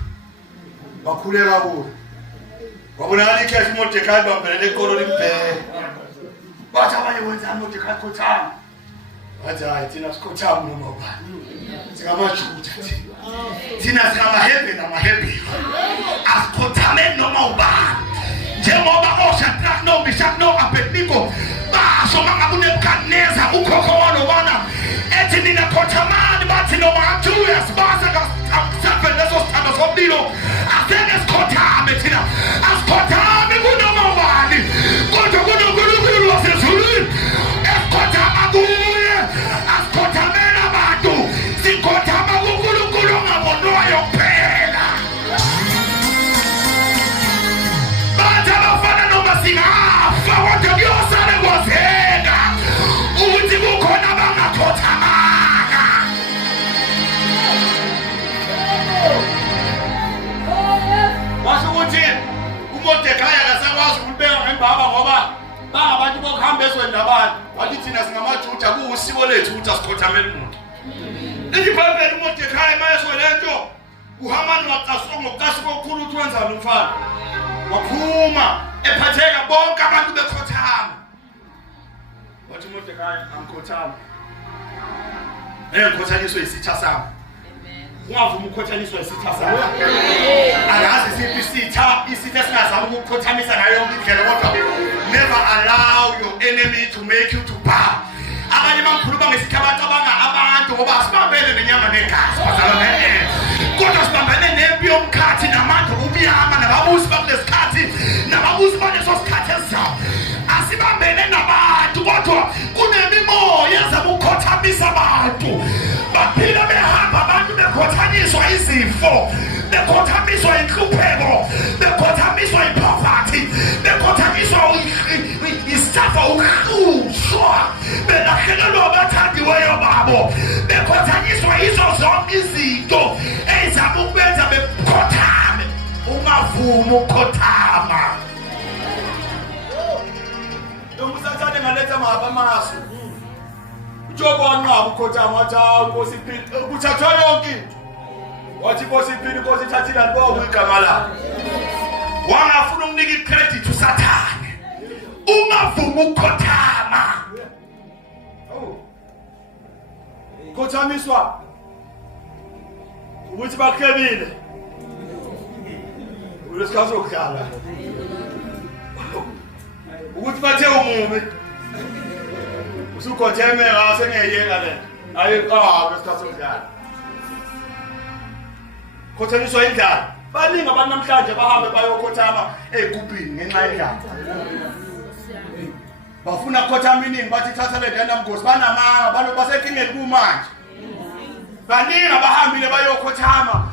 Bakhuleka kuye. Wabonakala ikhefu uModekhayi bambelele eqolo limbheke. Bathi abanye wenza uModekhayi khothama. Bathi hayi thina sikhothama noma ubani. SingamaJuda thina singamahebhe namaHebheru. Asikhothame noma ubani. Njengoba oShadrach noMeshach no-Abednego basho mangabe uNebukadneza ukhokho walobana ethi nina khothamani bathi noma aThuya sibasa kaseven leso sithando somlilo aseke sikhothame thina asikhothame kunoma ubani kodwa kunoNkulunkulu wasezulwini esikhothama kuye asikhothameni abantu sikhothama kuNkulunkulu ongabonwayo kuphela. Singafa kodwa kuyosale kwazeka ukuthi kukhona abangakhothamanga. Washo ukuthi uModekhayi akasakwazi ukubeka ngembaba ngoba bangabantu bokuhamba ezweni labantu. Wathi thina singamaJuda kuwusiko lethu ukuthi asikhothamele umuntu. iBhayibheli uModekhayi mayesho lento uHamani wacasuka ngokucasuka okukhulu ukuthi wenzani umfana. Waphuma ephatheka bonke abantu bekhothama. Wathi uModekhayi angikhothama. Ngikhothanyiswe isitha sami. Ungavuma ukukhothaniswa isitha sami. Angazi siphi isitha singazama ukukhothamisa ngayo yonke indlela kodwa never allow your enemy to make you to bow. Abanye bakhuluma ngesikhathi abacabanga abantu ngoba asibambele nenyama negazi. kodwa sibambene nempi yomkhathi namandla ubuyama nababusi bakulesikhathi nababusi baleso sikhathi esizayo. Asibambene nabantu kodwa kunemimoya ezabukhothamisa abantu. Baphila behamba abantu bekhothanyiswa izifo, bekhothamiswa inhlupheko, bekhothamiswa ipoverty, bekhothamiswa isafa ukuhluzwa, belahlekelwa abathandiweyo babo, bekhothanyiswa izo zonke izinto ezama ukubenza bekhothame. Ungavumi ukukhothama. Umusathane ngaletha mahaba amasu. Ujobo wanqaba ukhothama wathi Nkosi iphile, ukuthathwa yonke into. Wathi Nkosi iphile, Nkosi ithathile alibovu igama lakhe. Wangafuna ukunika icredit uSathane. Ungavumi ukukhothama. Khothamiswa ukuthi bakhebile. Ulesikhathi sokudlala. Ukuthi bathe umubi. Usukhotheme ngase ngiyeka le. Ayi lesikhathi sokudlala. Khothamiswa indlala. Baningi abantu namhlanje bahambe bayokhothama egubhini ngenxa yendlala. Bafuna ukhothama iningi bathi thatha le ndenda Nkosi banamanga abantu basenkingeni kumanje. Baningi abahambile bayokhothama.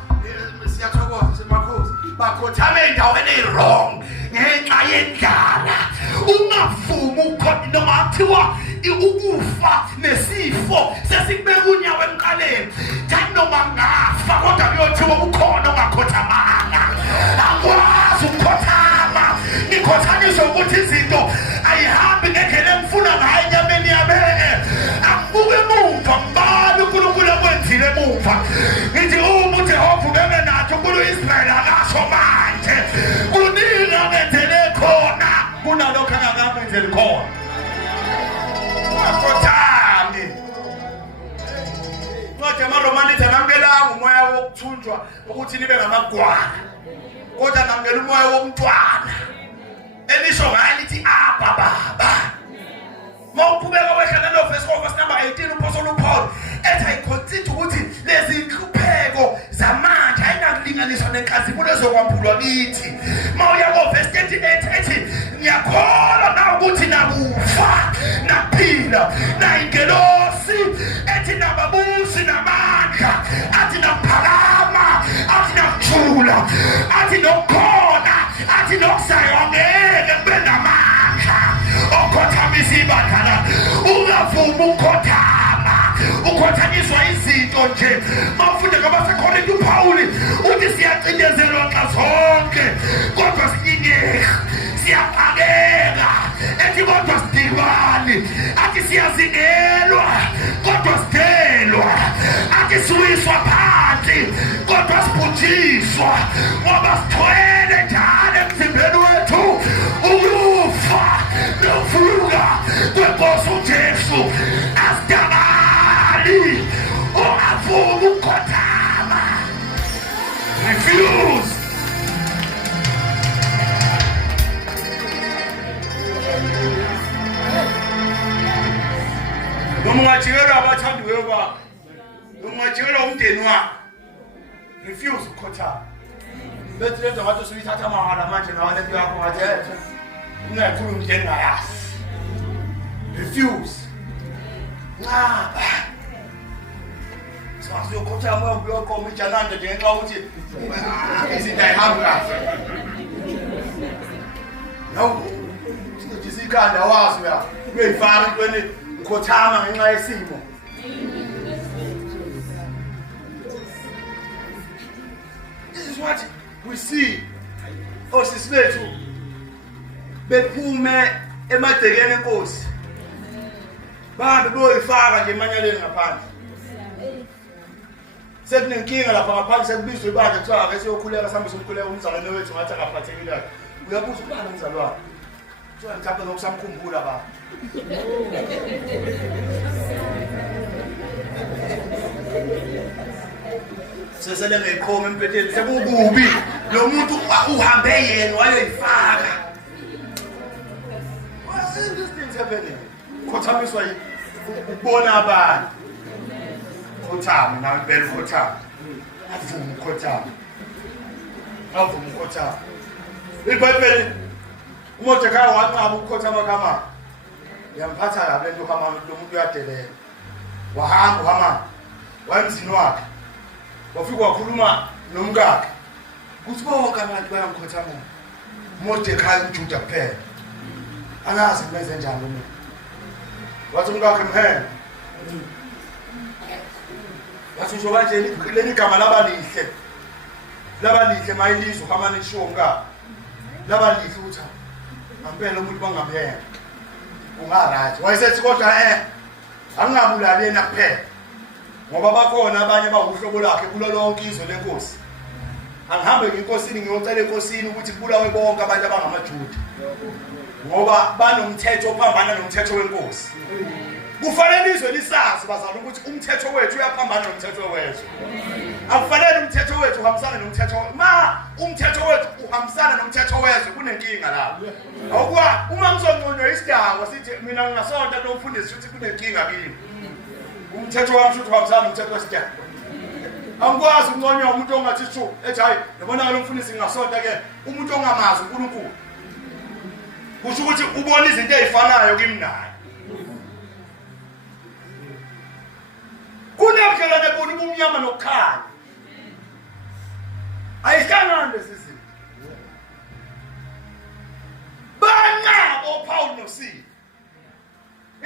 Siyathokoza semakhosi. Bakhothame endaweni ewrong ngenxa yendlala. Ungavumi ukhothama noma kuthiwa ukufa nesifo sesikubeka unyawo emqaleni. Jathi noma ngafa kodwa kuyothiwa ukhona ongakhothamanga. Akwazi ukukhothama. Nikhothaniswa ukuthi izinto ayihambi ngendlela emfuna ngayo enyameni yabeke. Akubuke emuva mbali uNkulunkulu akwenzile emuva. Ngithi uma uJehova ubeke nathi uNkulunkulu akasho manje. Kuningi angenzele khona kunalokho angakenzeli khona. Akhothame. Ngoba amaRomani namkelanga umoya wokuthunjwa ukuthi nibe ngamagwana. Kodwa namkela umoya womntwana. Elisho ngayo lithi Abba Baba. Mawuqhubeka wehlala lo verse number 18 uPaul Paul ethi ayiconsider ukuthi lezi inhlupheko zamanje ayinakulinganiswa nenkazimulo ezokwaphulwa kithi. Mawuya ko verse 38 ethi ngiyakholwa na ukuthi nakufa naphila nayingelosi ethi nababusi namandla athi naphakama athi nakuthula athi nokukhona athi nokusayongeke kube namandla okhothamiswa ibandla. Ungavumi ukukhothama. Ukhothanyiswa izinto nje. Mawufunda ngabaseKorinte uPaul uthi siyacindezelwa xa zonke kodwa sinyingeka, siyaqakeka ethi kodwa sidibani, athi siyazingelwa kodwa sidelwa, athi siwiswa phansi kodwa sibhujiswa, ngoba sithwele njalo emzimbeni wethu ukufa nokuvuka kweNkosi uJesu. Asidakali. Ungavumi ukukhothama. Refuse. Noma ungajikelwa abathandiweyo bakho, noma ungajikelwa umndeni wakho, refuse ukukhothama. Bethi lento ngathi usuyithatha mahhala manje nawe lento yakho ngathi ungayikhulumi nje engayazi. Refuse. Ngaba. Sathi ukhothama uyokoma ijananda nje ngenxa ukuthi izinto ayihambi kahle. No. Sithi ikhanda wazi la. Uyayifaka intweni ukhothama ngenxa yesimo. This is what we see. Osisi bethu bephume emagcekeni eNkosi. Bahambe boyifaka nje emanyaleni ngaphandle. Sekunenkinga lapha ngaphandle sekubizwe ibandla kuthiwa ake siyokhuleka sihambe somkhuleka umzalwane wethu ngathi akaphathekile. Uyabuza ubani umzalwane? Kuthiwa mhlawumbe ngokusamkhumbula baba. Sesele ngekhoma empetheni sekukubi. Lo muntu uhambe yena wayoyifaka. What's this thing happening? Khothamiswa ukubona abantu. Khothama nawe bel khothama. avuma ukhothama iBhayibheli uModekhayi wanqaba ukukhothama kaMama yamphatha kabi lento kaMama lo muntu uyadelela wahamba uHamani wayemzini wakhe wafika wakhuluma nomkakhe kuthi bonke abantu bayamkhothama uModekhayi uJuda kuphela angazi benze njani umuntu wathi umkakhe mhene wathi usho kanje leli gama labalihle mayilizwe uHamani lisho umkakhe labalihle uthi ngampela umuntu bangamhenge ungarathi wayesethi kodwa angingabulali yena kuphela ngoba bakhona abanye bawuhlobo lakhe kulo lonke izwe lenkosi angihambe ngenkosini ngiyocela enkosini ukuthi kubulawe bonke abantu abangamaJuda ngoba banomthetho ophambana nomthetho wenkosi kufanele izwe lisazi bazalwa ukuthi umthetho wethu uyaphambana nomthetho wethu akufanele umthetho wethu uhambisana nomthetho umthetho wethu uhambisana nomthetho wethu kunenkinga lapho awukwa uma ngizonconywa isidakwa sithi mina ngingasonta lo mfundisi ukuthi kunenkinga kimi umthetho wami futhi uhambisana nomthetho wesidakwa angikwazi ukunconywa umuntu ongathi thu ethi hayi yabona lo mfundisi ngingasonta ke umuntu ongamazi uNkulunkulu kusho ukuthi ubona izinto ezifanayo kimi naye kunekela nebona ubumnyama nokukhanya ayihlangani lezi zinto banqabo Paul noSila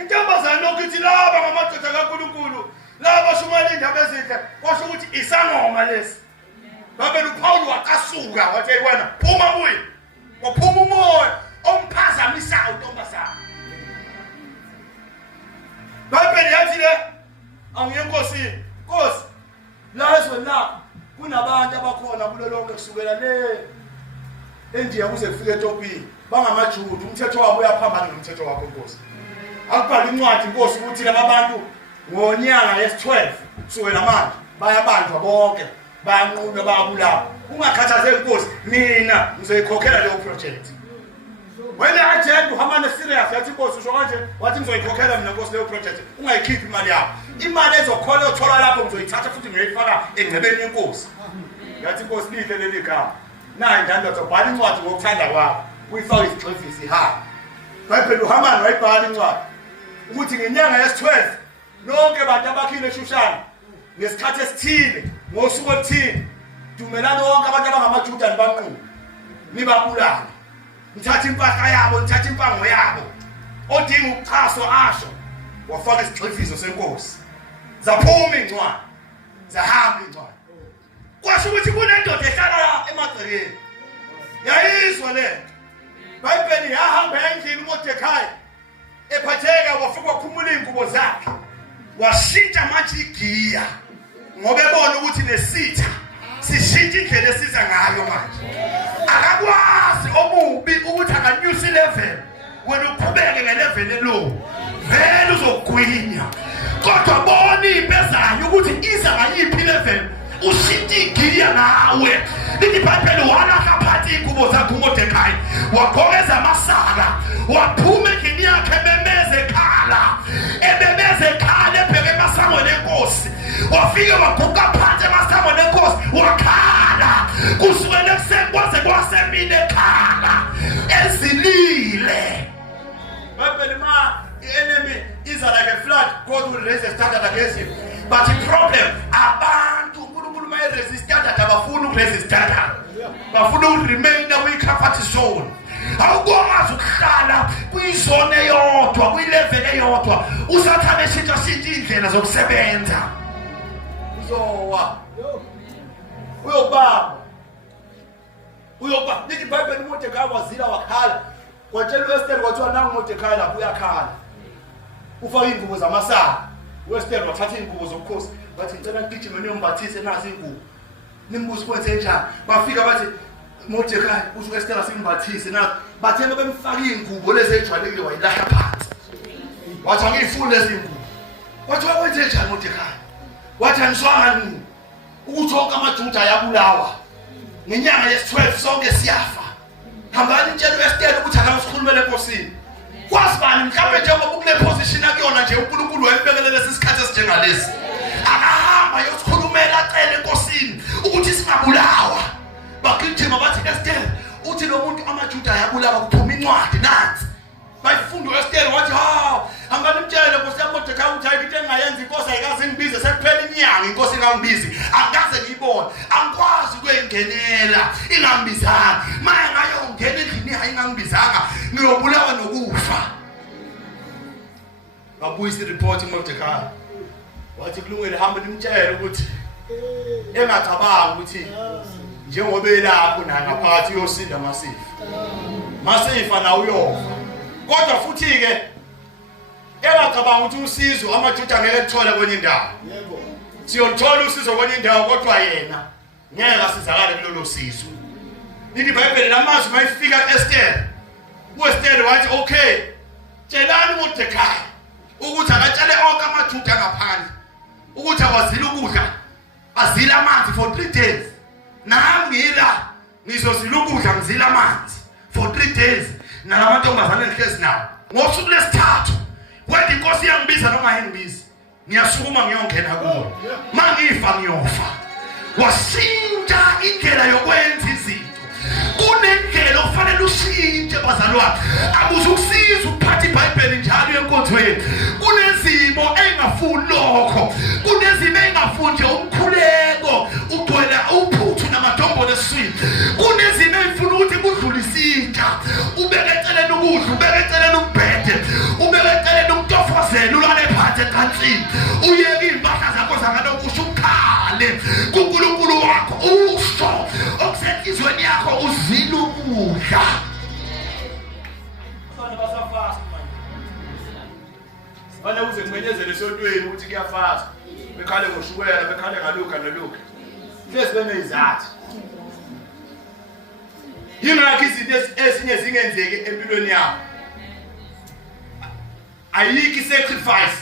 intombazana lokuthi laba ngamadoda kaNkulunkulu laba shumela indaba ezinhle kwasho ukuthi isangoma lesi babe uPaul waqasuka wathi wena phuma buye waphuma umoya omphazamisayo intombazana Bhayibheli yathi le angiyenkosini Nkosi la ezweni lapho kunabantu abakhona kulo lonke kusukela le eNdiya kuze kufike eTopini bangamaJuda umthetho wabo uyaphambana nomthetho wakho Nkosi akubhala incwadi Nkosi ukuthi laba bantu ngonyanga yesi-12 kusukela manje bayabanjwa bonke bayanqunywa bayabulawa ungakhathazeki Nkosi mina ngizoyikhokhela leyo project wena agenda uHamani serious yathi Nkosi usho kanje wathi ngizoyikhokhela mina Nkosi leyo project ungayikhiphi imali yakho imali ezokhola uthola lapho ngizoyithatha futhi ngiyifaka engcebeni yenkosi yathi Nkosi lihle leli gama nayi ndandoda bhala incwadi ngokuthanda kwakho uyifaka isigxivisi ha Bhayibheli uHamani wayibhala incwadi ukuthi ngenyanga yesi-12 lonke abantu abakhile eShushani ngesikhathi esithile ngosuku oluthile dumelana wonke abantu abangamaJuda nibanquma nibabulala nithatha impahla yabo nithatha impango yabo odinga ukuchaso asho wafaka isigxiviso senkosi zaphuma incwadi zahamba incwadi kwasho ukuthi kunendoda ehlala emagcekeni yayizwa le Bhayibheli yahamba endlini uModekhayi ephatheka wafika wakhumula ingubo zakhe washintsha manje igiya ngoba ebona ukuthi nesitha sishintsha indlela esiza ngayo manje akakwazi omubi ukuthi akanyusa ilevel wena uqhubeke ngelevel elo vele uzogwinya kodwa bona impezayo ukuthi iza ngayiphi level ushintsha igiya nawe lithi Bhayibheli walahla phansi ingubo zakhe uModekhayi wagqokeza amasaka waphuma endlini yakhe ebemeze ekhala ebheke emasangweni enkosi wafika waguqa phansi emasangweni enkosi wakhala kusukela ekuseni kwaze kwasemini ekhala ezilile Bhayibheli enemy is like a flood God will raise a standard against him but the problem abantu uNkulunkulu mayeresist standard abafuna ukuresist standard bafuna ukuremain kwi-comfort zone awukwazi ukuhlala kwizone eyodwa kwilevel eyodwa usathane shintsha indlela zokusebenza uzowa uyobaba lithi iBhayibheli uModekhayi wazila wakhala watshela uEsther kwathiwa nangu uModekhayi lapho uyakhala ufaka ingubo zamasaka uEsther wathatha ingubo zobukhosi bathi ngicela ngigijime niyombathise nasi ingubo nimbuzo kwenze njani bafika bathi Modekhayi usho Esther asimbathise nathi bathe bemfaka ingubo lezi ejwayelekile wayilahla phansi wathi angifuni lezi ingubo wathi wakwenze njani Modekhayi wathi aniswanga nini ukuthi wonke amaJuda ayabulawa ngenyanga yesi-12 sonke siyafa hambani intshela uEsther ukuthi akasikhulumele enkosini kwazi bani mhlawumbe njengoba ukule position akuyona nje uNkulunkulu wayibekele lesi sikhathi esinjengalesi akahamba yosikhulumela acele enkosini sabulawa bagijima bathi Esther uthi lo muntu amaJuda ayabulawa kuphuma incwadi nansi bayifunda uEsther wathi anganimtshela Nkosi yaMordecai ukuthi ayikho into engayenza inkosi ayikaze ngibize sekuphela inyanga inkosi ingangibizi angikaze ngiyibone angikwazi ukuyingenela ingambizanga manje ngayongena endlini ayingangibizanga ngiyobulawa nokufa babuyisa ireport uMordecai wathi kulungile hamba nimtshele ukuthi engacabanga ukuthi njengoba elapho na ngaphakathi uyosinda masifa na uyofa kodwa futhi ke engacabanga ukuthi usizo amaJuda ngeke ethole kwenye indawo yebo siyothola usizo kwenye indawo kodwa yena ngeke asizakale kulolu sizo lithi iBhayibheli lamazwi mayifika kuEsther uEsther wathi okay tshelani uMordecai ukuthi akatshele onke amaJuda ngaphandle ukuthi awazile ukudla azila amanzi for 3 days nami ngizozila ukudla ngizila amanzi for 3 days nalamantombazane engihlezi nawo ngosuku lesithathu wena inkosi yangibiza noma yengibiza ngiyasukuma ngiyongena kuwo mangifa ngiyofa wasinta indlela yokwenza izinto kunendlela ofanele ushintshe bazalwane akuzukusiza ukuphatha iBhayibheli njalo enkonzweni kunezimo engafuni lokho kunezimo engafuni nje umkhuleko ugcwela uphuthu namadombolo eswini kunezimo ezifuna ukuthi kudlulisitsha ubekeceleni ukudla ubekeceleni umbhede ubekeceleni ukutofozela ulale phansi ecansini uyeke impahla zakho zangalokusho ukhale kuNkulunkulu wakho usho okusenhlizweni yakho uzile ukudla bafana basafast manje bale uze ngmenyezele esontweni ukuthi kuyafast bekhale ngoshukela bekhale ngalokho nalokho hlezi benezathu yingakho izinto ezinye zingenzeki empilweni yakho ayikho isacrifice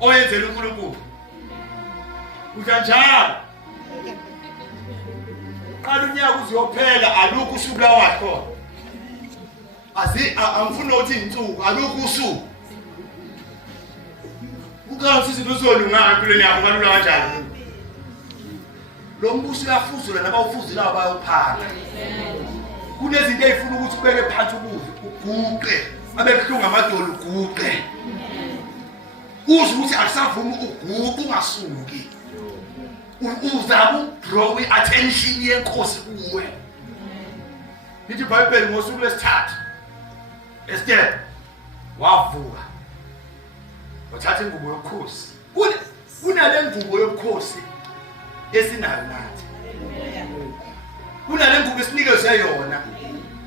oyenzela uNkulunkulu ukanjalo qala unyaka uziyophela alukho usuku lawakho angifuni ukuthi insuku alukho usuku ukathi izinto zolunganga empilweni yakho ngalula kanjani lo mbuso uyafuzula nabawufuzulayo bayophaka kunezinto ezifuna ukuthi ubeke phansi ukudla uguqe abebuhlungu amadolo uguqe uzwe ukuthi akusavumi uguqe ungasuki uzabe udraw attention yenkosi kuwe lithi iBhayibheli ngosuku lesithathu Esther wavuka wathatha ingubo yobukhosi kunale ngubo yobukhosi esinayo nathi kunale ngubo esinikezwe yona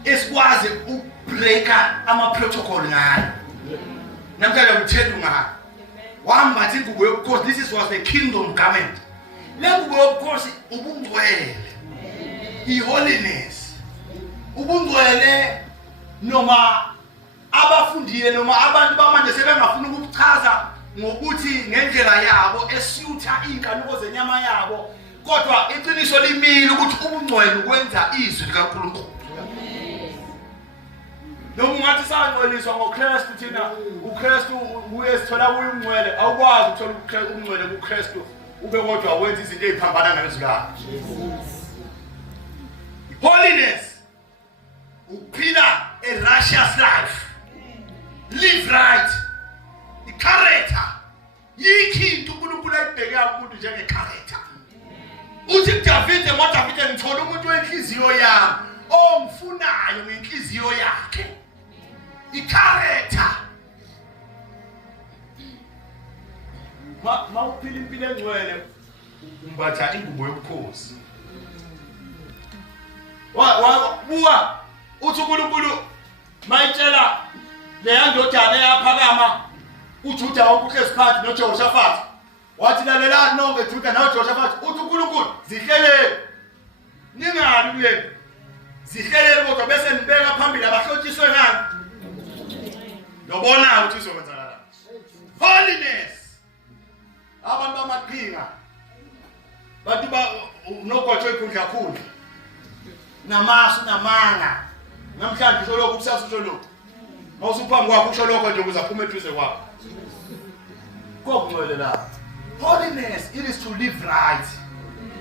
esikwazi ukubreaka ama protocol ngayo namhlanje ngithela ngayo wambatha ingubo yobukhosi this was the kingdom garment lengubo yobukhosi ubungcwele iholiness ubungcwele noma abafundile noma abantu bamanje sebengafuna ukuchaza ngokuthi ngendlela yabo esiyutha inkanuko zenyama yabo kodwa iqiniso limile ukuthi ubungcwele ukwenza izwi likaNkulunkulu noma ungathi sangcweliswa ngoKristu thina uKristu uyesithola kuyingcwele awukwazi ukuthola ubungcwele kuKristu ube kodwa wenza izinto eziphambana nezwi lakhe holiness uphila a righteous life live right character yikho uNkulunkulu ayibheka umuntu njenge character uthi David ngoDavid ngithola umuntu wenhliziyo yami omfunayo ngenhliziyo yakhe icharacter mawuphila impilo engcwele umbatha ingubo yobukhosi buka uthi uNkulunkulu mayitshela leya ndodana yaphakama uJuda wonke esikhathi noJehoshaphat wathi lalela nonke Juda noJehoshaphat uthi uNkulunkulu zihlelele ningali kuyena zihlelele kodwa bese nibeka phambili abahlotshiswe ngani yobona ukuthi izokwenzakala holiness abantu bamaqhinga bathi nogwatsho ikhundla kakhulu namasu namanga namhlanje usho lokho kusasa usho lokho mawusuphambi kwakho usho lokho nje ukuze aphume eduze kwakho kokungcwele la holiness it is to live right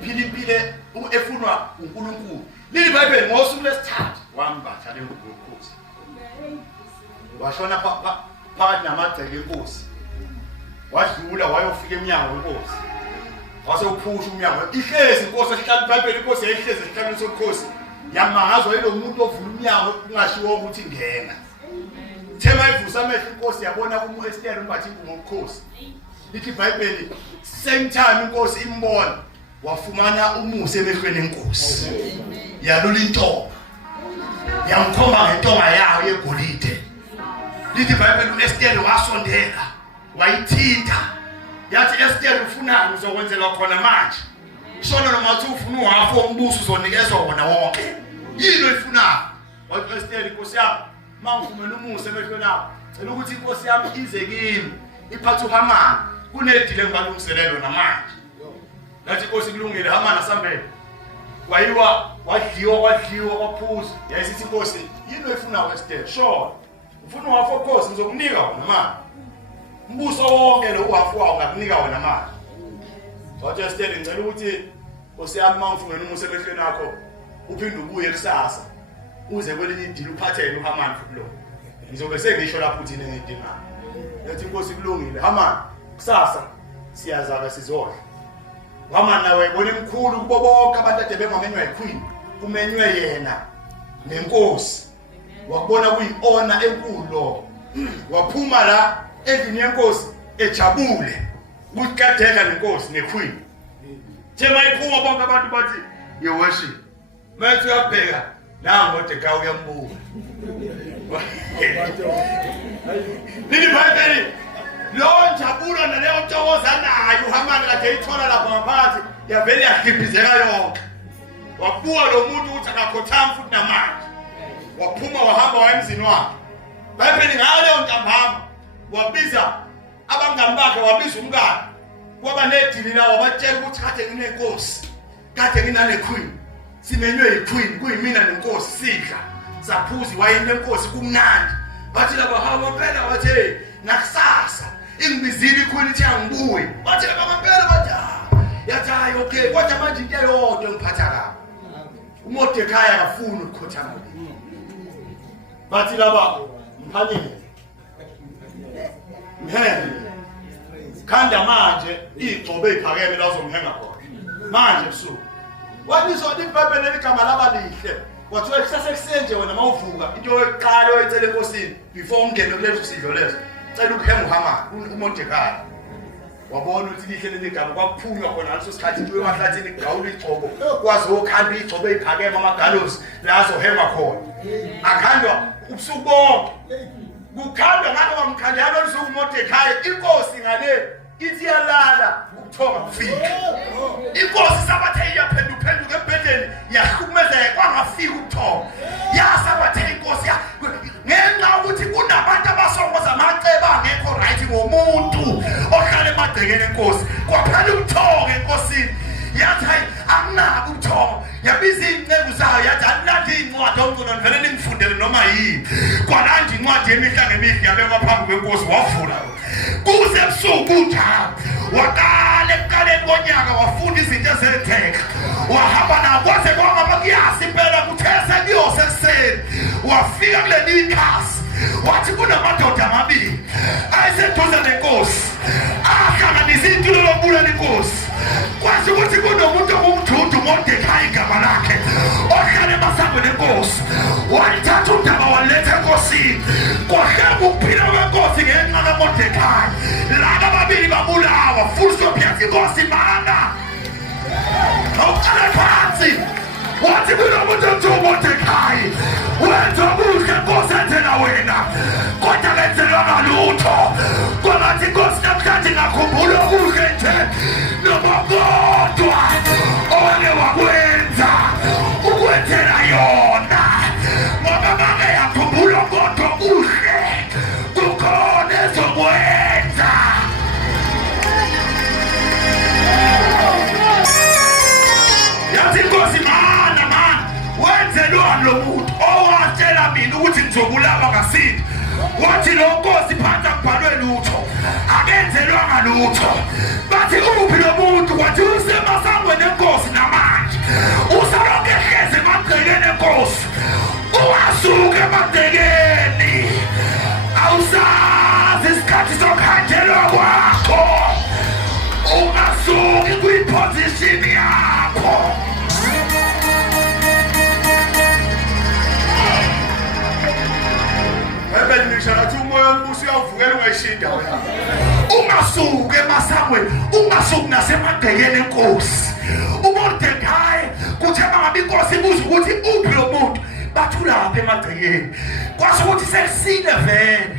philiphile efunwa uNkulunkulu leli bible ngosuku lesithathu wambatha lenkosi washona phakathi namagceke enkosi wadlula wayofika eminyango wenkosi wase uphusha umnyango ihlezi inkosi ehlala iBhayibheli inkosi yayihlezi esihlalo senkosi yamangazwa yilo muntu ovula umnyango kungashiwo ukuthi ngena thema ivusa amehlo inkosi yabona uEsther umbathi ngokhosi ithi iBhayibheli same time inkosi imbona wafumana umusa emehlweni enkosi yalula intonga yamkhomba ngentonga yayo yegolide lithi iBhayibheli uEsther wasondela wayithinta yathi Esther ufunani uzokwenzelwa khona manje shona noma uthi ufuna uhafu ombuso uzonikezwa wona wonke yini oyifunayo wathi Esther inkosi yami mangifumene umusa emehlweni akho cela ukuthi inkosi yami ize kimi iphathe uHamani kunedile engibalungiselelo namanje lathi inkosi kulungile Hamani asambele wadliwa waphuza yayisithi inkosi yini oyifunayo Esther shona ufuna uhafu inkosi ngizokunika wona manje umbuso wonke lo uhafu wawo ngakunika wena manje wathi Esther ngicela ukuthi Nkosi yami mangifumene umusa emehlweni akho uphinde ubuye kusasa uze kwelinye idili uphathele uHamani futhi lo ngizobe sengisho lapho uthini ngidinga yathi inkosi kulungile Hamani kusasa siyazaka sizodla Hamani nawe bona emkhulu kubo bonke abantu ade bengamenywa yiqueen kumenywe yena nenkosi wakubona kuyi-honor enkulu lo waphuma la endlini yenkosi ejabule ukukadeka nenkosi nequeen thema iphuma bonke abantu bathi you worship manje uyabheka nango Mordecai uyambuka leli bible lo njabulo naleyo ntokoza nayo uHamani kade ithola lapha ngaphansi yavele yakhipizeka yonke wabuka lo muntu ukuthi akakhothama futhi namanje waphuma wahamba wayemzini wakhe bible ngaleyo ntambama wabiza abangani bakhe wabiza umkakhe kwaba nedili la wabatshela ukuthi kade nginenkosi kade nginanequeen simenywe yiqueen kuyimina nenkosi sidla saphuza iwayini lenkosi kumnandi bathi laba hawo phela wathi nakusasa ingibizile iqueen ithi angibuyi bathi laba ngempela bathi yathi hayi okay kodwa manje into eyodwa ngiphatha kabi uMordecai akafuni ukukhothama bathi laba mphanyile khanda manje igcobe iphakeme la uzomhenga khona manje busuku wabizwa iBhayibheli eligama labalihle wathiwa kusasa kusenje wena mawuvuka into yokuqala oyicela enkosini before ungene kuleso sidlo leso cela ukuhenga uHamani uMordecai wabona ukuthi lihle leli gama kwaphunywa khona ngaleso sikhathi kuwe mahlathini igawula igcobo kwazi okhanda igcobe iphakeme amagalosi la azohenga khona akhandwa ubusuku bonke kukhanda ngakho bamkhandela losuku uMordecai inkosi ngale ithi yalala ukuthonga kufika inkosi sabathe iyaphenduka embhedeni yahlukumezeka kwangafika ukuthonga yasabathe inkosi ngenxa ukuthi kunabantu abasongoza amaceba angekho right ngomuntu ohlala emagcekeni enkosi kwaphela ukuthonga enkosini yathi hayi akunaki ukuthonga yabiza inceku zayo yathi anilandi incwadi omculo nivele ningifundele noma yini kwalanda incwadi yemihla ngemihla yabekwa phambi kwenkosi wavula kuze ebusuku unjalo waqala ekuqaleni konyaka wafunda izinto ezenzeka wahamba nabo kwaze kwangaba kuyasi impela kuthese kuyose ekuseni wafika kuleli ikhasi wathi kunamadoda amabili ayeseduze nenkosi ahlanganisa itulo lokubulela inkosi kwazi ukuthi kunomuntu ongumjuda uMordecai igama lakhe ohlala emasangweni enkosi walithatha udaba waletha enkosini kwahleka ukuphila kwenkosi ngenxa kaMordecai laba babili babulawa futhi sophyathi inkosi imanga awuqala phansi wathi kunomuntu ongumjuda uMordecai wenza okuhle inkosi enzela wena kodwa kenzelwanga lutho kwangathi inkosi namhlanje ngakhumbula okuhle nje noma kodwa owake wakwenza ukwenzela yona ngoba make yakhumbula kodwa kuhle kukhona ezokwenza yathi inkosi mana wenzelwani lo muntu owatshela mina ukuthi ngizobulala ngasini wathi lo nkosi phansi akubhalwe lutho akenzelwanga lutho bathi uphi lo muntu wathi usemasangweni enkosi ungasuka emagcekeni awusazi isikhathi sokhanjelwa kwakho ungasuki kwiposition yakho Ngisho umoya ombuso uyavukela ungayishinda wena. Ungasuke emasangweni, ungasuki nasemagcekeni enkosi. uMordecai kuthema ngabe inkosi ibuza ukuthi uphi lo muntu bathulapha emagcekeni. Kwasho ukuthi selisile vele.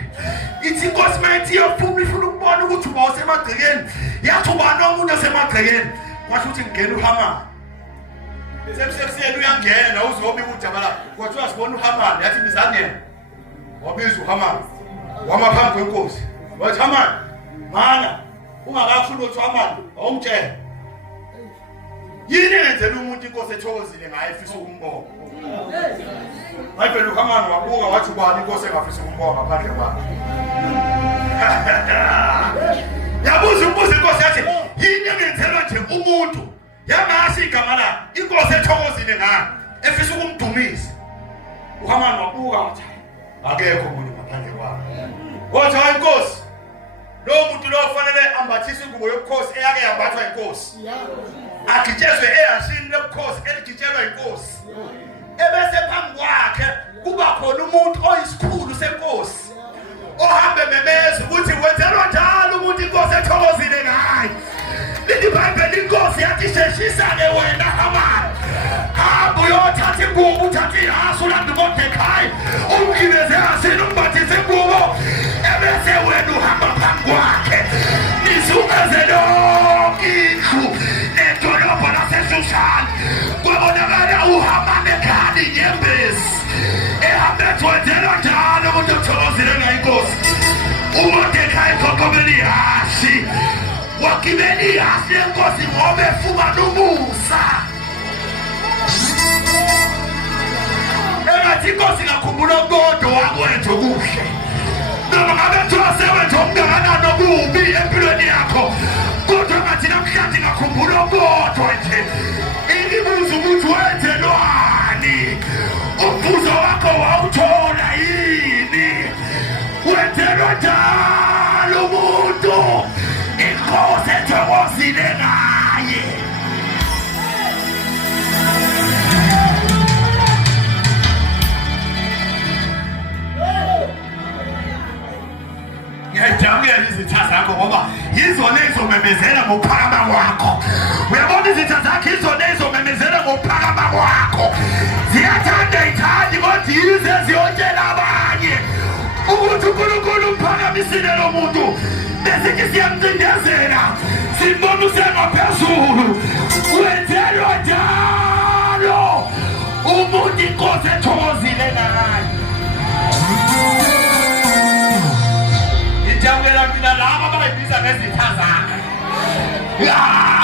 Ithi inkosi mayithi yofuna ifuna ukubona ukuthi uba usemagcekeni. Yathi uba nomuntu osemagcekeni. Kwasho ukuthi ngene uHamani. Semsefisiyeni uyangena uzobe ukujama la. Kwathiwa sibona uHamani yathi bizangena. Wabiza uHamani. Wama phambi kwenkosi. Wathi Hamani, mana ungakafuni ukuthi uHamani awumtshela. Yini enzela umuntu inkosi ethokozile ngaye efisa ukumbonga. Phela uHamani wabuka wathi ubani inkosi engafisa ukumbonga ngaphandle kwakhe. Yabuza umbuzo inkosi yathi yini engenzelwa nje umuntu yamasi igama la inkosi ethokozile ngaye efisa ukumdumisa. uHamani wabuka wathi akekho umuntu ngaphandle kwakhe. Wathi hayi inkosi lo muntu lo kufanele ambathise ingubo yobukhosi eyake yambathwa inkosi. Agitshezwe ehashini lobukhosi eligitshelwa inkosi. Ebese phambi kwakhe kuba khona umuntu oyisikhulu senkosi ohambe memeza ukuthi wenzelwa njalo umuntu inkosi ethokozile ngaye. Lithi iBhayibheli inkosi yathi sheshisane wena Hamani. Hamba uyothatha ingubo uthathe ihasu ulanda uMordecai umgibeze ehasini umbathise ingubo ebese wena uhamba phambi kwakhe nizungeze lonke indlu nedolobho laseShushani. Kwabonakala uHamani ekhanda inyembezi ehambe etwenzelwa njalo umuntu othokozile ngaye inkosi. uMordecai eqoqobela ihashi wagibela ihashi lenkosi ngoba efumana umusa. Engathi inkosi ngakhumbula kodwa wakwenza okuhle. Noma ngabe kuthiwa sewenza okungakanani okubi empilweni yakho kodwa ngathi namhlanje ngakhumbula kodwa nje. Ingibuza ukuthi wenzelwani? Umbuzo wakho wawuthola yini? Wenzelwa njalo umuntu inkosi ethokozile ngaye. Ngiyajabula izitha zakho ngoba yizona ezomemezela ngokuphakama kwakho. Uyabona izitha zakho izona ezomemezela ngokuphakama kwakho. Ziyathanda ithandi kodwa yize ziyotshela abanye ukuthi uNkulunkulu umphakamisile lo muntu. Bese siyamcindezela simbona usengaphezulu. Wenzelwa njalo umuntu inkosi ethokozile ngaye. Ngijabula mina laba abayibiza ngezitha zakhe.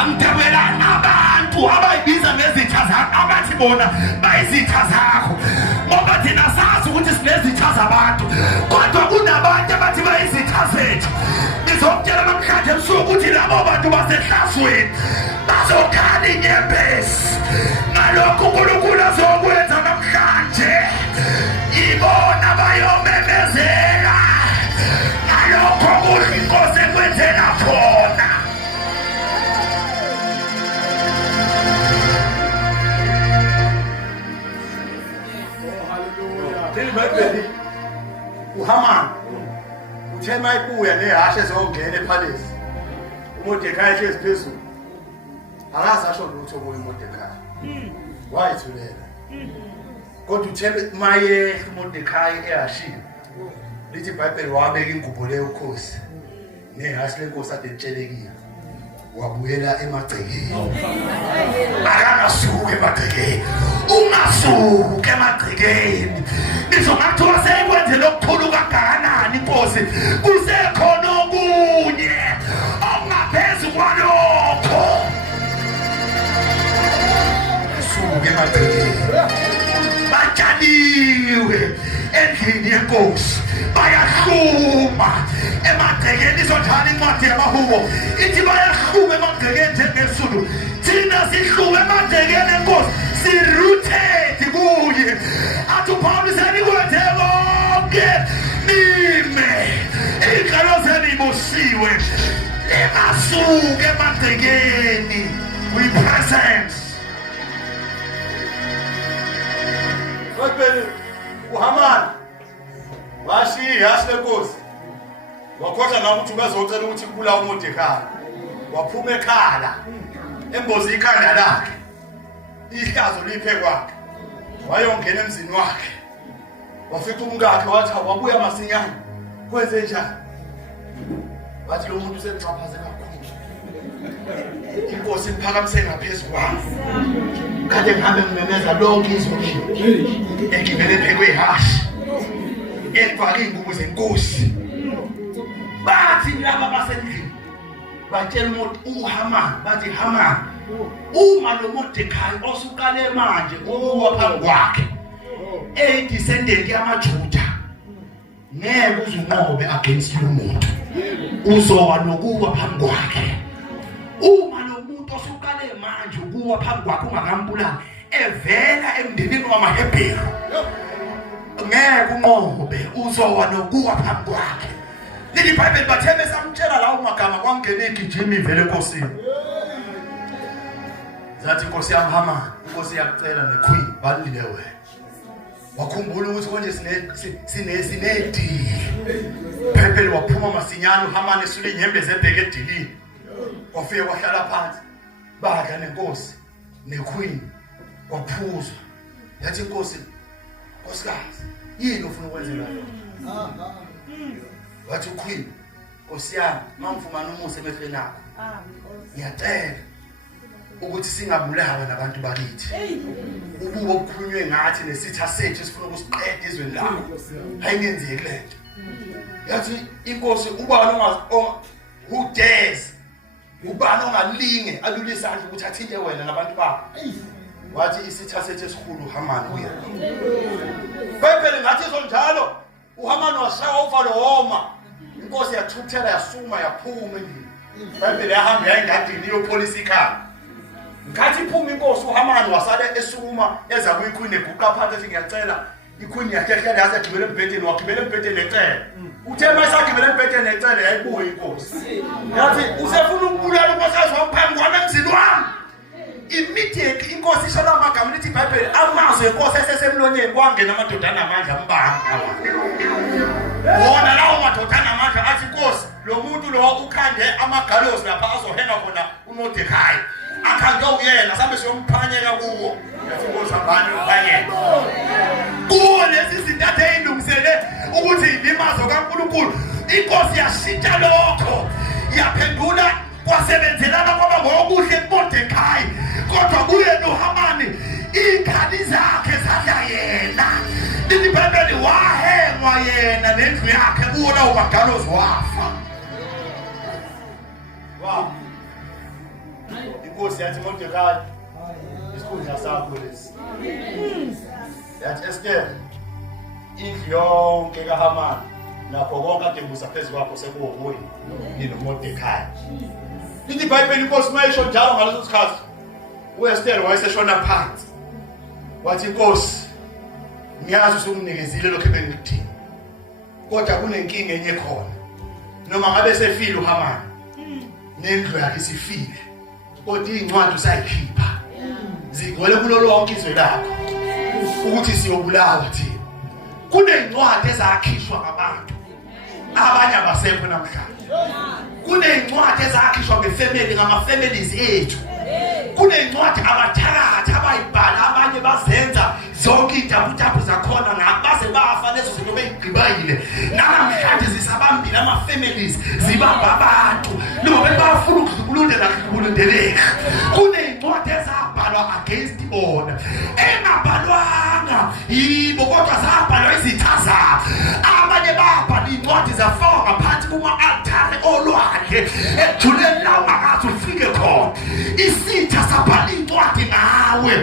Ngijabula nabantu abayibiza ngezitha zakhe abathi bona bayizitha zakho. Ngoba thina sazi ukuthi sinezitha zabantu kodwa kunabantu abathi bayizitha zethu. Ngizokutshela namhlanje ebusuku ukuthi labo bantu basehlasweni bazokhala inyembezi ngalokho uNkulunkulu azokwenza namhlanje. Ibona bayomemezela ngalokho kuhle inkosi ekwenzela khona. iBhayibheli uHamani uthe mayibuya nehashe ezongena ePalace. uMordecai ehlezi phezulu akazi asho lutho kuye uMordecai. Wayithulela. Kodwa uthe maye uMordecai ehashini. Lithi iBhayibheli wabeka ingubo leyo ukhosi nehashe lenkosi ade etshelekile. Wabuyela emagcekeni. Akangasuki emagcekeni. Ungasuki emagcekeni. Ngisho ngathiwa seyikwenzela okukhulu kangakanani inkosi kusekhona okunye okungaphezu kwalokho. Suke emagcekeni. Batshaliwe endlini yenkosi. Bayahluma emagcekeni. Izonjalo incwadi yamaHubo ithi bayahluma emagcekeni njengesulu. Thina sihluma emagcekeni enkosi. Si-rooted kuye. Athi uPaul anyway libosiwe lengasuke emagcekeni. We present. Kodwa uHamani washiya asilenkosi. Wakhohlwa nokuthi ubezocela ukuthi kubulawe uModekhayi. Waphuma ekhala. Embozi ikhanda lakhe. Ihlazo liphe kwakhe. Wayongena emzini wakhe. Wafika umkakhe wathi wabuya masinyane. Kwenze njani? Wathi lo muntu usemxhaphaze kakhulu. Inkosi iphakamise ngaphezulu kwami. Kade ngihambe ngimemeza lonke izwe leli. Engivele phekwe ihashi. Efake ingubo zenkosi. Bathi laba basendlini. Batshela uHamani bathi Hamani uma lo Modekhayi osuqale manje ukuwa phambi kwakhe descendant yamaJuda ngeke uzunqobe against lo muntu uzowa nokuwa phambi kwakhe. Uma lo muntu osuqale manje ukuwa phambi kwakhe ungakambulali evela emndenini wamaHebheru ngeke unqobe uzowa nokuwa phambi kwakhe. Leli Bible bathebe samtshela lawo magama kwangene igijimi ivele enkosini. Zathi inkosi yami Hamani, inkosi yakucela nequeen balile wena. Wakhumbula ukuthi konje sinedi. Bible waphuma masinyane uHamani esule inyembezi ebheke edilini. Wafika wahlala phansi. Badla nenkosi nequeen waphuzwa. Yathi inkosi, "Nkosikazi, yini ufuna ukwenzela yona?" Wathi uQueen, Nkosi yami, mangifumana umusa emehlweni akho. Ngiyacela ukuthi singabulawa nabantu bakithi. Ububo obukhulunywe ngathi nesitha sethu sifuna ukusiqeda izweni lakho. Ayingenzeki lento. Yathi inkosi ubani who dares ubani ongalinge alule isandla ukuthi athinte wena nabantu bakho. Wathi isitha sethu esikhulu uHamani uya. Bible ngathi zonjalo uHamani washaya uvalo woma. Inkosi yathuthela yasuma yaphuma endlini. Bible yahamba yayingadini yopolice ikhaya. Ngathi iphuma inkosi uHamani wasale esukuma eza kuyiqueen eguqa phansi ethi ngiyacela iqueen yahlehlela yaze agibele embhedeni wagibele embhedeni ecele. Uthe mayisagibele embhedeni ecele yayibuya inkosi. Yathi usefuna ukubulala unkosikazi waphambi kwami emzini wami. Immediately inkosi ishona amagama lithi iBhayibheli amazwi enkosi esesemlonyeni kwangena amadodana amandla ambanga. Wona lawo madodana amandla athi inkosi lo muntu lo ukhande amagalosi lapha azohena khona uModekhayi. Akhande uyena sabe siyomphanyeka kuwo. Yathi inkosi abani ubanyeke. Kuwo lezi zinto athe indungisele ukuthi ilimazo kaNkulunkulu. Inkosi yashintsha lokho. Yaphendula kwasebenzelana kwaba ngokuhle kuModekhayi. Kodwa kuye noHamani ikhali zakhe zadla yena. Lithi iBhayibheli wahengwa yena nendlu yakhe kuwo lawo magalozi wafa. Wow. Inkosi yathi Modekhayi isikhundla sakho lesi. Yathi Esther indlu yonke kaHamani lapho konke ade mbuza phezulu kwakho sekuwokuyi nino Modekhayi. Lithi iBhayibheli inkosi mayisho njalo ngaleso sikhathi uEsther wayeseshona phansi. Wathi inkosi ngiyazi usunginikezile lokho ebengikuthini. Kodwa kunenkinga enye khona. Noma ngabe sefile uHamani nendlu yakhe isifile. Kodwa incwadi usayikhipha. Zigcwele kulo lonke izwe lakho ukuthi siyobulawa thina. Kunencwadi ezakhishwa ngabantu abanye abasekho namhlanje. Kunencwadi ezakhishwa ngefamily ngama-families ethu. Kunencwadi abathakathi abayibhala abanye bazenza zonke idabudabu zakhona ngabaze bafa lezo zinto beyigqibayile. Namhlanje zisabambile ama-families zibamba abantu noma bebafuna ukuzikulundela kulindeleka. Kunencwadi ezabhalwa against bona engabhalwanga yibo kodwa zabhalwa izitha zabo. Abanye babhala incwadi zafakwa ngaphansi kuma-altare olwandle ejuleni lawo makazi ufike khona. Isitha sabhala incwadi ngawe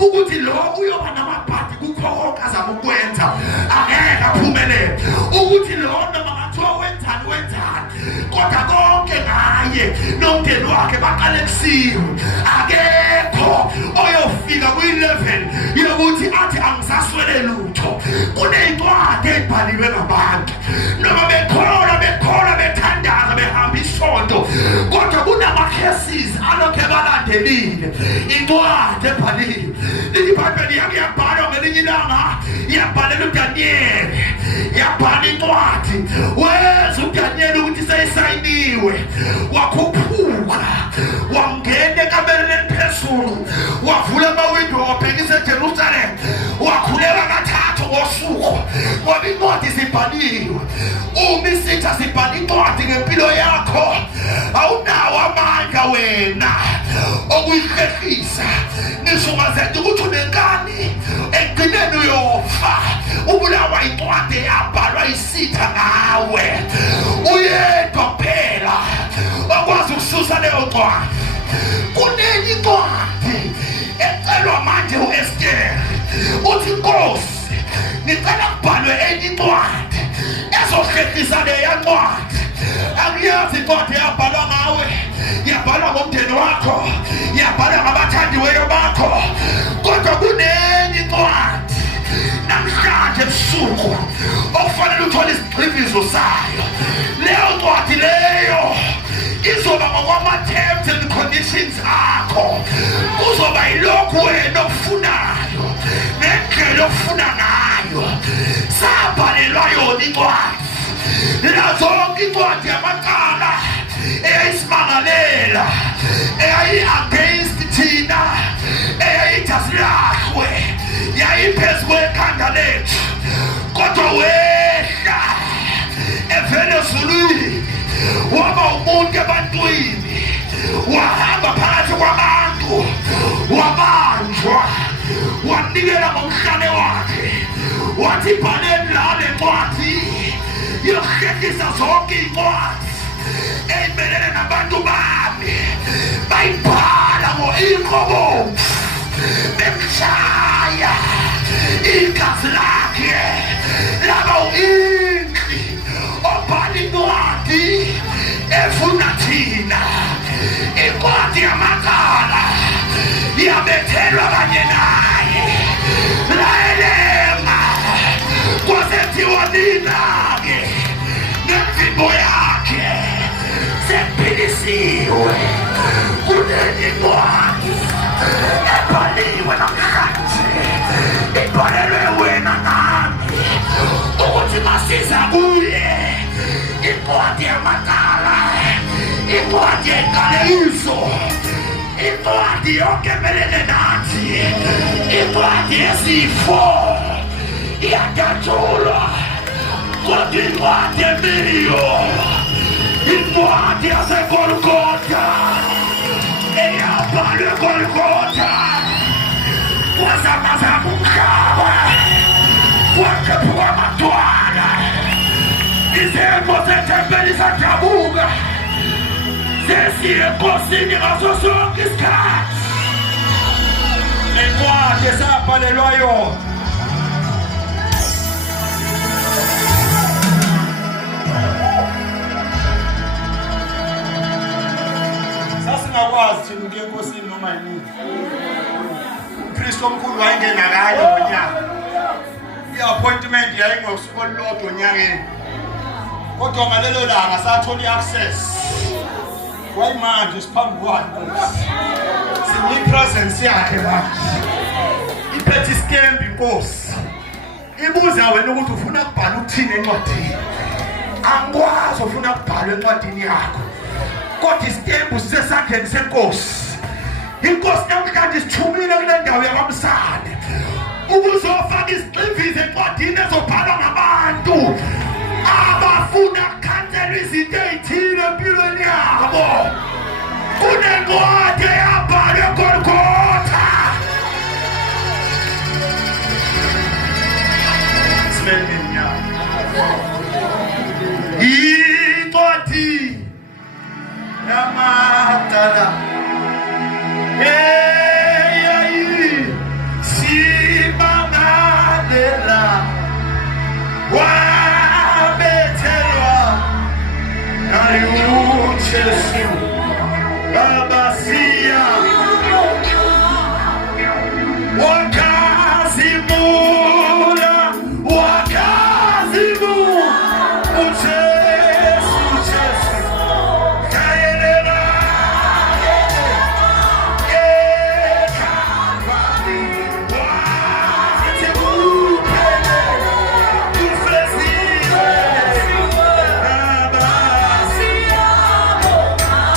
ukuthi lo uyoba namabhadi kukho konke azabe ukwenza angeke aphumelele. Ukuthi lo noma ngathiwa wenzani kodwa konke ngaye nomndeni wakhe baqale kusiwe. Akekho oyofika kwi-level yokuthi athi angisaswele lutho. Kunencwadi ebhaliwe ngabantu noma bekholwa bethandaza incwadi ebhaliwe. IBhayibheli yabhalwa ngelinye ilanga, yabhalela uDaniel, yabhala incwadi. Weza uDaniel ukuthi seyisayiniwe, wakhuphuka, wangena ekamereni eliphezulu, wavula amawindo, wabhekisa eJerusalem, wakhuleka kathathu ngosuku, ngoba incwadi zibhaliwe. Uma isithi asibhale incwadi ngempilo yakho, awunawo amandla wena okuyihlekisa. Ngisho ungazenza ukuthi unenkani, ekugcineni uyofa ubulawa incwadi yabhalwa isitha ngawe. Uyedwa kuphela okwazi ukususa leyo ncwadi. Kunenye incwadi ecelwa manje u-Esther, uthi Nkosi, ngicela kubhalwe enye incwadi ezohlekisa leya ncwadi. Angiyazi incwadi yabhalwa ngawe, yabhalwa ngomndeni wakho, yabhalwa ngabathandiweyo bakho, kodwa kunenye incwadi namhlanje ebusuku okufanele uthole isigxivizo sayo. Leyo ncwadi leyo izoba ngokwama-terms and conditions akho. Kuzoba yilokhu wena okufunayo ngendlela ofuna ngayo. Sabhalelwa yona incwadi, zonke incwadi yamacala eyayisimangalela, eyayi-against thina, eyayithi asilahlwe, yayiphezu kwekhanda lethu, kodwa wehla evele ezulwini, waba umuntu ebantwini, wahamba phakathi kwabantu, wabanjwa, wanikela ngomhlane wakhe, wathi bhaleni lale ncwadi yokuhlekisa zonke incwadi eyimelene nabantu bami. Bayibhala ngo-inkobovu, bemshaya igazi lakhe laba u-Inkli, obhala incwadi efuna thina. Incwadi yamacala yabethelwa kanye naye, layelenga kwasethiwa nina-ke ngemvimbo yakhe sephilisiwe. Kunenye incwadi ebhaliwe namhlanje, ibhalelwe wena nami ukuthi masiza kuye. Incwadi yamacala, incwadi yenkaleliso, incwadi yonke emelene nathi, incwadi yezifo iyadatshulwa, kodwa incwadi emiliyo, incwadi yaseGolgotha eyabhalwe eGolgotha, kwazamazama umhlaba, kwaqephuka amadwala, izembo zethempeli zadabuka, sesiye enkosini ngaso sonke isikhathi. Incwadi esabhalelwa yona sasingakwazi thina ukuya enkosini noma yini. uKristu omkhulu wayengenakali ngonyaka, i-appointment yayingosuku olulodwa onyakeni, kodwa ngalelo langa sathola i-access. Wayimanje siphambi kwakhe, siyi-presence yakhe manje, iphethe isikembu inkosi, ibuza wena ukuthi ufuna kubhala ukuthini encwadini. Angikwazi ufuna kubhalwa encwadini yakho, kodwa isikembu sisesandleni senkosi. Inkosi namhlanje isithumile kule ndawo yakwamsane ukuzofaka isigxivizo encwadini ezobhalwa ngabantu abafuna ukukhanselwa izinto ey'thile empilweni yabo. Kunencwadi eyabhalwa eGolgotha. Incwadi yamacala simangalela, wabethelwa naye uJesu Baba.